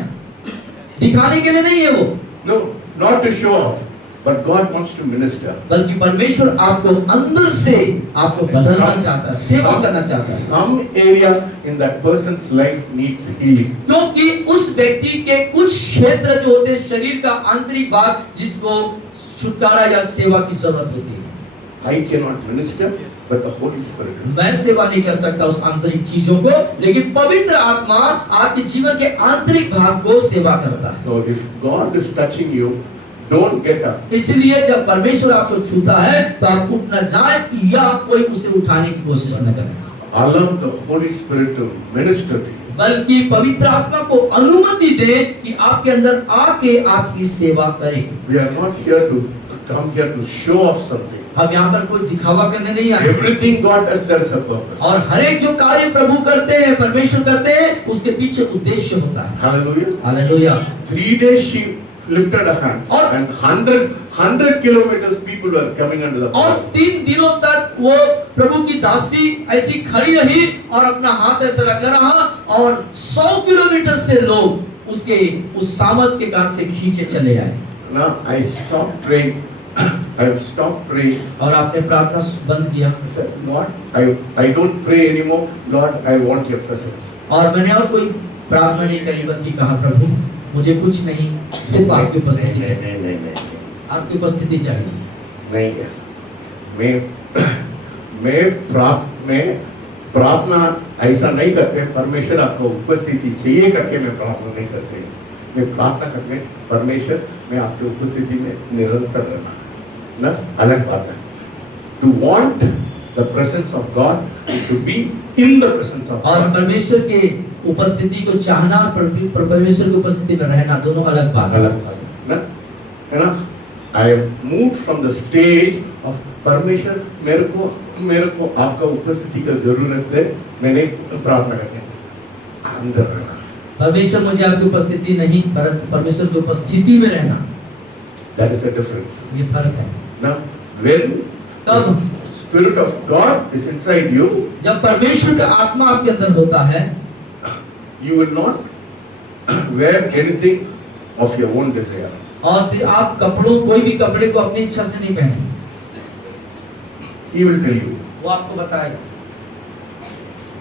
दिखाने के लिए नहीं है वो। No, not to show off, but God wants to minister. बल्कि परमेश्वर आपको अंदर से आपको बदलना चाहता है, सेवा करना चाहता है। Some area in that person's life needs healing. क्योंकि उस व्यक्ति के कुछ क्षेत्र जो होते हैं शरीर का आंतरिक भाग जिसको छुटकारा या सेवा की जरूरत होती है। I cannot minister, but the Holy Spirit. मैं सेवा नहीं कर सकता उस आंतरिक चीजों को, लेकिन पवित्र आत्मा आपके जीवन के आंतरिक भाग को सेवा करता है। So if God is touching you, don't get up. इसलिए जब परमेश्वर आपको छूता है तो आप उठ न जाए या कोई उसे उठाने की कोशिश न करें, Allow the Holy Spirit to minister to you. बल्कि पवित्र आत्मा को अनुमति दे कि आपके अंदर आके आपकी सेवा करे। We are not here to come here to show off something. हम यहाँ पर कोई दिखावा करने नहीं आए। Everything God does, there is a purpose. और हर एक जो कार्य प्रभु करते हैं, परमेश्वर करते हैं, उसके पीछे उद्देश्य होता है। Hallelujah. Hallelujah. 3 days she lifted a hand, और- and 100 kilometers people were coming under the और power. 3 दिनों तक वो प्रभु की दासी ऐसी खड़ी रही और अपना हाथ ऐसा रखा रहा और 100 किलोमीटर से लोग उसके उस सामर्थ के कारण से खींचे चले आए। Now I stopped praying. I have stopped praying. और आपने प्रार्थना बंद किया I said, Lord, I don't pray anymore. Lord, I want your presence. और मैंने और कोई प्रार्थना नहीं करी बल्कि कहा प्रभु मुझे कुछ नहीं, सिर्फ आपकी उपस्थिति चाहिए, नहीं आपकी उपस्थिति चाहिए। नहीं है। मैं प्रार्थना ऐसा नहीं करते, परमेश्वर आपको उपस्थिति चाहिए करके मैं प्रार्थना नहीं करते। मैं प्रार्थना करते परमेश्वर मैं आपकी उपस्थिति में निरंतर रहना ना अलग बात है। To want the presence of God, to be in the presence of और God. परमेश्वर के उपस्थिति को चाहना और परमेश्वर की उपस्थिति में रहना दोनों अलग बात है। अलग बात है ना। I have moved from the stage of परमेश्वर मेरे को आपका उपस्थिति का जरूरत है, मैंने प्रार्थना करके अंदर रहना। परमेश्वर मुझे आपकी उपस्थिति नहीं परंतु परमेश्वर की उपस्थिति में रहना, That is the difference. ये फर्क है। Now, when तब the Spirit of God is inside you, जब परमेश्वर का आत्मा आपके अंदर होता है, you will not wear anything of your own desire. और फिर आप कोई भी कपड़े को अपनी इच्छा से नहीं पहने, He will tell you. वो आपको बताएगा,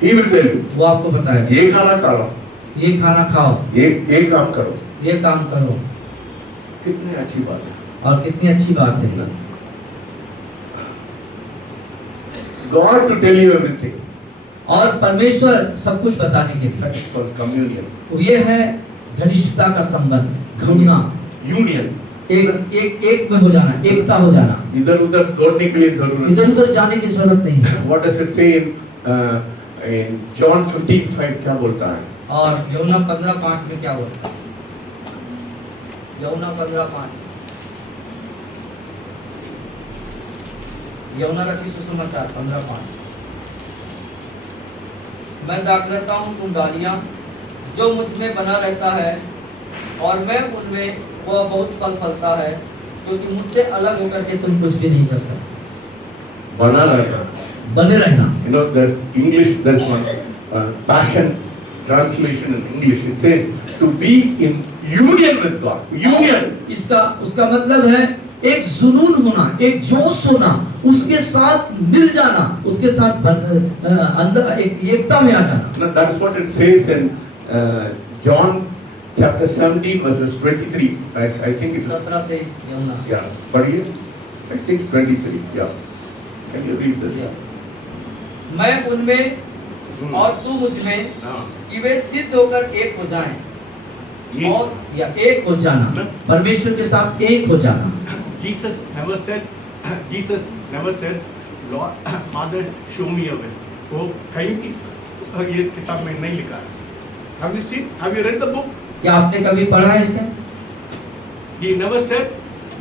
He will tell you. वो आपको बताएगा ये खाना खा लो, ये खाना खाओ, ये काम करो। ये काम करो। कितनी अच्छी बात है। और कितनी अच्छी बात है God to tell you everything. और परमेश्वर सब कुछ बताने के लिए। That is called communion. तो ये है घनिष्ठता का संबंध, जुड़ना, Union. एक में हो जाना, एकता हो जाना। इधर उधर दौड़ने के लिए जरूरत इधर उधर जाने की जरूरत नहीं है। What does it say in John 15:5 क्या बोलता है? और यूहन्ना 15:5 में क्या होता है? यूहन्ना 15:5, यूहन्ना रचित सुसमाचार 15:5। मैं दाख लेता हूँ तुम डालियाँ, जो मुझ में बना रहता है और मैं उनमें, वह बहुत फल फलता है, क्योंकि मुझसे अलग होकर के तुम कुछ भी नहीं कर सकते। बना रहना, बने रहना। you know that English, there's one Passion translation in English, it says to be in union with God, union. इसका उसका मतलब है एक जुनून होना, एक जोश होना, उसके साथ मिल जाना, उसके साथ अंदर एक एकता में आ जाना। Now that's what it says in John chapter 17 verses 23. I think it is 17-23 यूहन्ना। yeah, पढ़िए। I think it's 23. Yeah. Can you read this? मैं उनमें और तू मुझ में, हाँ। कि वे सिद्ध होकर एक हो जाएं, ये- और या एक हो जाना, परमेश्वर के साथ एक हो जाना। Jesus never said, Lord, Father, show me a way. वो कहीं भी ये किताब में नहीं लिखा है। Have you read the book? क्या आपने कभी पढ़ा है इसे? He never said,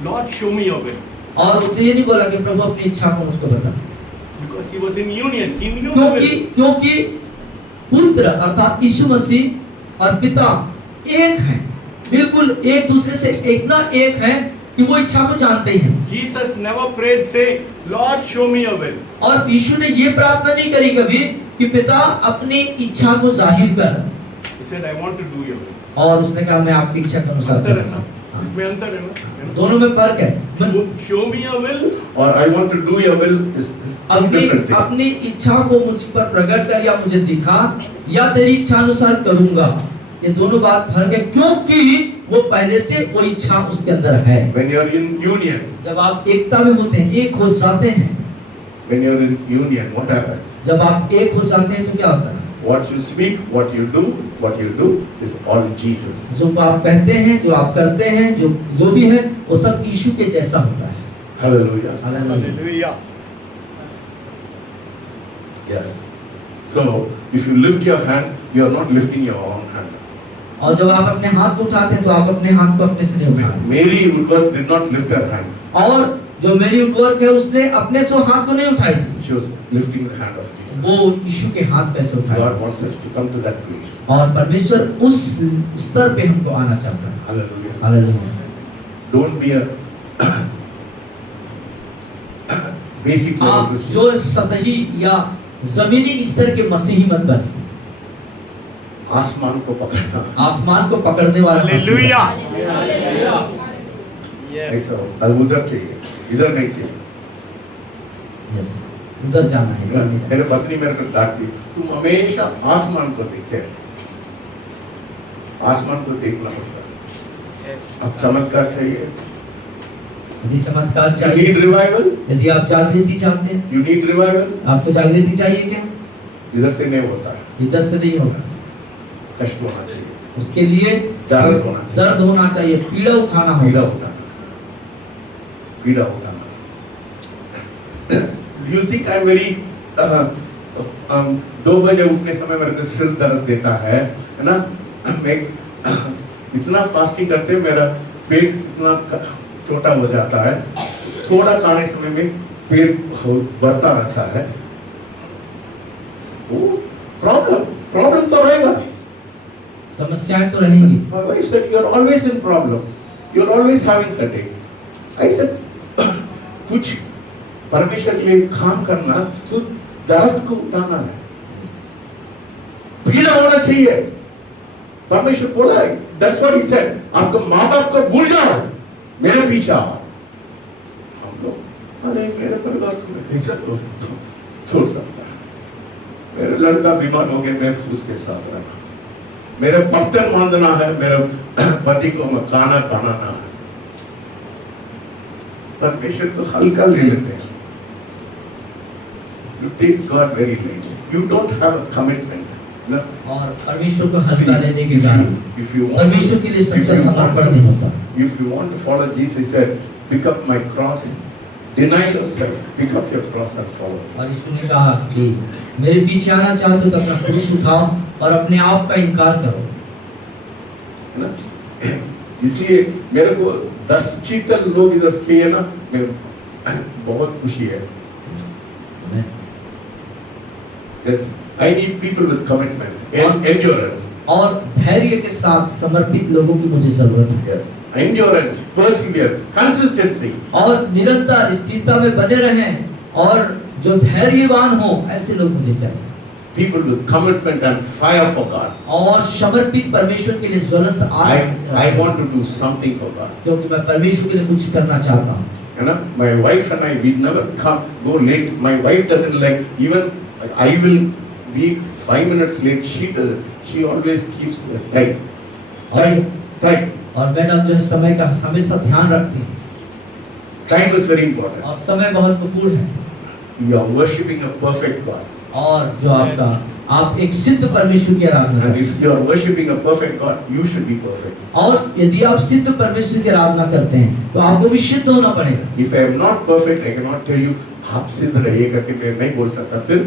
Lord, show me a way. और उसने ये नहीं बोला कि प्रभु अपनी इच्छा को मुझको बता, Because he was in union. He knew the way. क्योंकि पुत्र अर्थात यीशु मसीह और पिता एक हैं, बिल्कुल एक दूसरे से इतना एक हैं कि वो इच्छा को जानते ही हैं। Jesus never prayed, say, Lord, show me a way. और यीशु ने ये प्रार्थना नहीं करी कभी कि पिता अपनी इच्छा को जाहिर कर, He said, I want to do your will. और उसने कहा मैं आपकी इच्छा के अनुसार अंतर है करूंगा। ना? इसमें अंतर है ना? दोनों में फर्क है। Show me a will. Or I want to do your will is two different things. अपनी इच्छा को मुझ पर प्रकट कर या मुझे दिखा, या तेरी इच्छा अनुसार करूंगा, ये दोनों बात फर्क है, क्योंकि वो पहले से वो इच्छा उसके अंदर है। When you are in union, जब आप एकता में होते हैं, एक हो जाते हैं, when you are in union, what happens? जब आप एक हो जाते हैं तो क्या होता है? What you speak, what you do is all Jesus. जो आप कहते हैं, जो आप करते हैं, जो भी है, वो सब यीशु के जैसा होता है। Hallelujah. Hallelujah. Hallelujah. Yes. So if you lift your hand, you are not lifting your own hand. और जब आप अपने हाथ को उठाते हैं तो आप अपने हाथ को अपने से नहीं उठाते। Mary Woodworth did not lift her hand. और जो मेरी उर्वरक है उसने अपने से हाथ को नहीं उठाई थी, She was lifting the hand of Jesus. वो यीशु के हाथ कैसे उठाए। God wants us to come to that place. और परमेश्वर उस स्तर पे हमको आना चाहता है। Hallelujah. Hallelujah. Don't be a basic level आप Christian. जो सतही या जमीनी स्तर के मसीही मत बने, आसमान को पकड़ना आसमान को पकड़ने वाला मसीही बने। Hallelujah. Yes. ऐसा हो, अब उधर चाहिए, इधर नहीं चाहिए। यस, उधर जाना है, इधर नहीं मेरे जाना। पत्नी मेरे को डांटती, तुम हमेशा आसमान को देखते हैं। आसमान को देखना पड़ता है। Yes. अब चमत्कार चाहिए, यदि चमत्कार you चाहिए, need revival, यदि आप जागृति चाहते हैं, you need revival, आपको जागृति चाहिए क्या? इधर से नहीं होता है, इधर से नहीं होगा। कष्ट होना चाहिए, उसके लिए दर्द होना चाहिए, दर्द होना चाहिए, पीड़ा उठाना पीड़ा होगा। उठाना, पीड़ा उठाना। Do you think I'm very 2 बजे उठने समय मेरे को सिर दर्द देता है ना? मैं इतना फास्टिंग करते हैं, मेरा पेट इतना छोटा हो जाता है, थोड़ा खाने समय में पेट बढ़ता रहता है। वो प्रॉब्लम तो रहेगा। समस्याएं तो रहेंगी। My wife said, "You are always in problem. You are always having headache." I said, कुछ परमेश्वर के लिए काम करना, तो दर्द को उठाना है, पीड़ा होना चाहिए। परमेश्वर बोला है, that's what he said, आपको माँ बाप को भूल जाओ, मेरे पीछे आओ। हम लोग, अरे मेरे परिवार को मैं कैसे छोड़ सकता है? मेरा लड़का बीमार हो गया, मैं उसके साथ रहा। मेरे बर्तन बांधना है, मेरे पति को खाना बनाना है। परमेश्वर को हल्का ले लेते हैं। You take God very lightly. You don't have a commitment. No. और परमेश्वर को हल्का लेने के कारण If you want, परमेश्वर के लिए सच्चा समर्पण नहीं होता। if you want to follow Jesus, he said, pick up my cross, deny yourself, pick up your cross and follow. और यीशु ने कहा कि मेरे पीछे आना चाहते हो तो अपना क्रूस उठाओ और अपने आप का इनकार करो। है ना? इसलिए मेरे को 10 शीतल लोग इधर चाहिए ना, मेरे बहुत खुशी है। Yes, I need people with commitment and endurance. और धैर्य के साथ समर्पित लोगों की मुझे जरूरत है। Yes, endurance, perseverance, consistency. और निरंतर स्थिरता में बने रहें और जो धैर्यवान हो, ऐसे लोग मुझे चाहिए। People with commitment and fire for God. और समर्पित परमेश्वर के लिए ज्वलंत I want to do something for God. क्योंकि मैं परमेश्वर के लिए कुछ करना चाहता हूँ। You know, my wife and I, we never go late. My wife doesn't like, even I will be 5 minutes late. She always keeps time. और मैडम जो है समय का हमेशा ध्यान रखती है। Time is very important. और समय बहुत महत्वपूर्ण है। You are worshipping a perfect God. और जो आपका आप एक सिद्ध परमेश्वर की आराधना And करते if you are worshipping a perfect God, you should be perfect. हैं। और यदि आप सिद्ध परमेश्वर की आराधना करते हैं तो आपको भी सिद्ध होना पड़ेगा। If I am not perfect, I cannot tell you आप सिद्ध रहिए करके मैं नहीं बोल सकता। फिर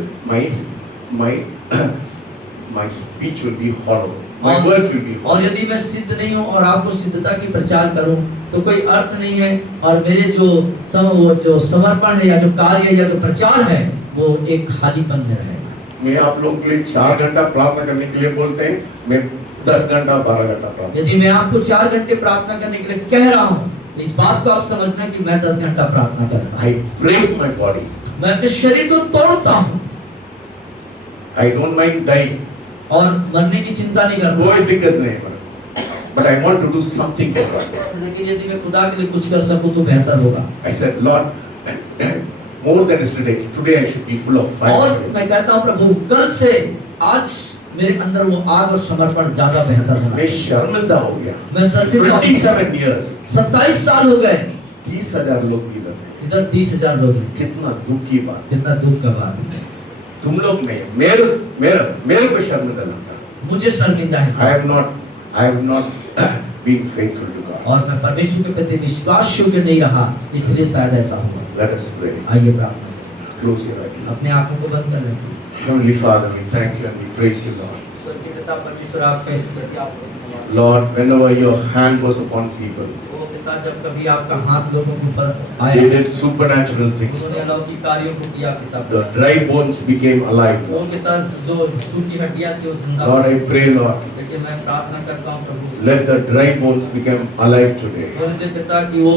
my speech will be hollow. My words will be hollow. और यदि मैं सिद्ध नहीं हूँ और आपको सिद्धता की प्रचार करूँ तो कोई अर्थ नहीं है, और मेरे जो समर्पण है या जो कार्य या जो प्रचार है वो एक खालीपन में रहेगा। मैं आप लोगों के लिए 4 घंटा प्रार्थना करने के लिए बोलते हैं, मैं 10 घंटा 12 घंटा प्रार्थना। यदि मैं आपको 4 घंटे प्रार्थना करने के लिए कह रहा हूँ, इस बात को आप समझना कि मैं 10 घंटा प्रार्थना कर रहा हूँ। I break my body. मैं अपने शरीर को तोड़ता हूँ I don't mind dying. और मरने की चिंता नहीं करता। कोई दिक्कत नहीं है, but I want to do something for God. लेकिन यदि मैं खुदा के लिए कुछ कर सकूं तो बेहतर होगा। I said, Lord, more than yesterday, today I should be full of fire. और मैं कहता हूँ प्रभु, कल से आज मेरे अंदर वो आग और समर्पण ज्यादा बेहतर होना। मैं शर्मिंदा हो गया। मैं शर्मिंदा हो गया। 27 years. 27 साल हो गए। 30,000 लोग इधर हैं। इधर 30,000 लोग हैं। कितना दुख की बात। कितना दुख का बात है। तुम लोग नहीं, मेरे को शर्मिंदा लगता है। मुझे शर्मिंदा है। I have not been faithful to God. और मैं परमेश्वर के प्रति विश्वास योग्य नहीं रहा, इसलिए शायद ऐसा हुआ। Let us pray. आइए प्रार्थना। Close your eyes. अपने आंखों को बंद कर लें। Heavenly Father, we thank you and we praise you, Lord. स्वर्गीय पिता परमेश्वर, आपका स्तुति आपको धन्यवाद। Lord, whenever your hand was upon people, ओ पिता, जब कभी आपका हाथ लोगों के ऊपर they आया, did supernatural things. उन्होंने अलौकिक कार्यों को किया पिता। The dry bones became alive. ओ पिता, जो सूखी हड्डियां थी वो जिंदा Lord, हो I pray, Lord, लेकिन मैं प्रार्थना करता हूँ प्रभु, let the dry bones become alive today. होने दे पिता कि वो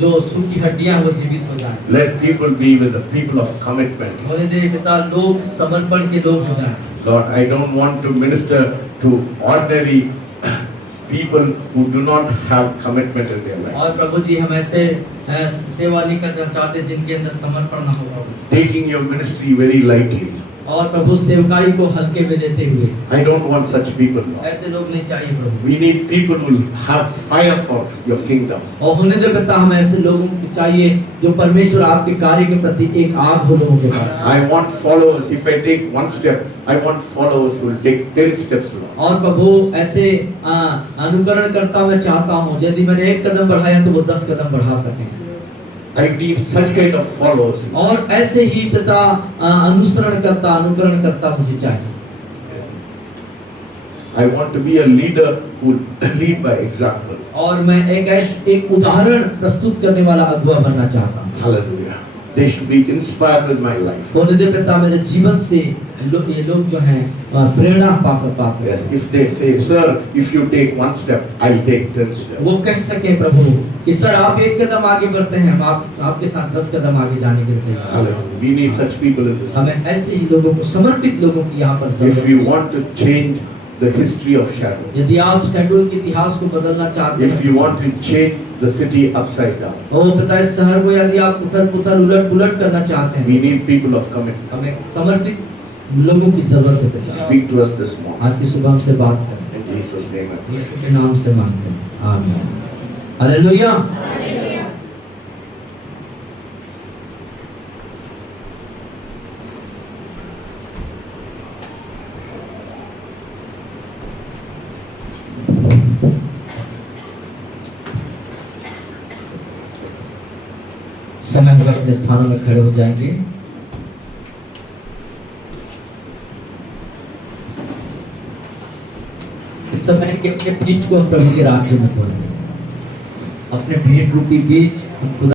जो सूखी हड्डियां वो जीवित हो जाएं। Let people be with the people of commitment. होने दे पिता, लोग समर्पण के लोग हो जाएं। Lord, I don't want to minister to ordinary people who do not have commitment in their life. और प्रभु जी, हम ऐसे सेवा नहीं करना चाहते जिनके अंदर समर्पण न हो, Taking your ministry very lightly. और प्रभु सेवकाई को हल्के में लेते हुए, I don't want such people, Lord. ऐसे लोग नहीं चाहिए प्रभु। We need people who will have fire for your kingdom. और होने दे पिता, हम ऐसे लोगों को चाहिए जो परमेश्वर आपके कार्य के प्रति एक आग हो लोगों के पास। I want followers. If I take 1 step, I want followers who will take 10 steps, Lord. और प्रभु, ऐसे अनुकरण करता मैं चाहता हूँ, यदि मैंने 1 कदम बढ़ाया तो वो 10 कदम बढ़ा सकें। I need such kind of followers. और ऐसे ही पिता अनुकरण करता मुझे चाहिए। I want to be a leader who lead by example. और मैं एक उदाहरण प्रस्तुत करने वाला अगुवा बनना चाहता हूँ। Hallelujah. They should be inspired with my life. होने दे पिता, मेरे जीवन से ये लोग जो हैं प्रेरणा पा सके। Yes. If they say, sir, if you take 1 step, I'll take 10 steps. वो कह सके प्रभु कि सर आप 1 कदम आगे बढ़ते हैं, हम आपके साथ 10 कदम आगे जाने के लिए तैयार हैं। Hallelujah. We need such people in this. हमें ऐसे ही लोगों को, समर्पित लोगों की यहाँ पर जरूरत If है। you want to change the history of Shadow, यदि आप शेड्यूल के इतिहास को बदलना चाहते if हैं, you want to change the city upside down, ओ पिता, इस शहर को यदि आप उथल-पुथल उलट-पुलट करना चाहते we हैं, need people of commitment. हमें समर्पित लोगों की जरूरत है पिता। Speak to us this morning. आज की सुबह हमसे बात करें, In Jesus' name I pray. यीशु के नाम से मांगते हैं, आमीन। हालेलुया। समय हम अपने स्थानों में खड़े हो जाएंगे। समय है कि अपने बीज को हम प्रभु के राज्य में बोल दें। अपने भेंट रूपी बीज हम खुदा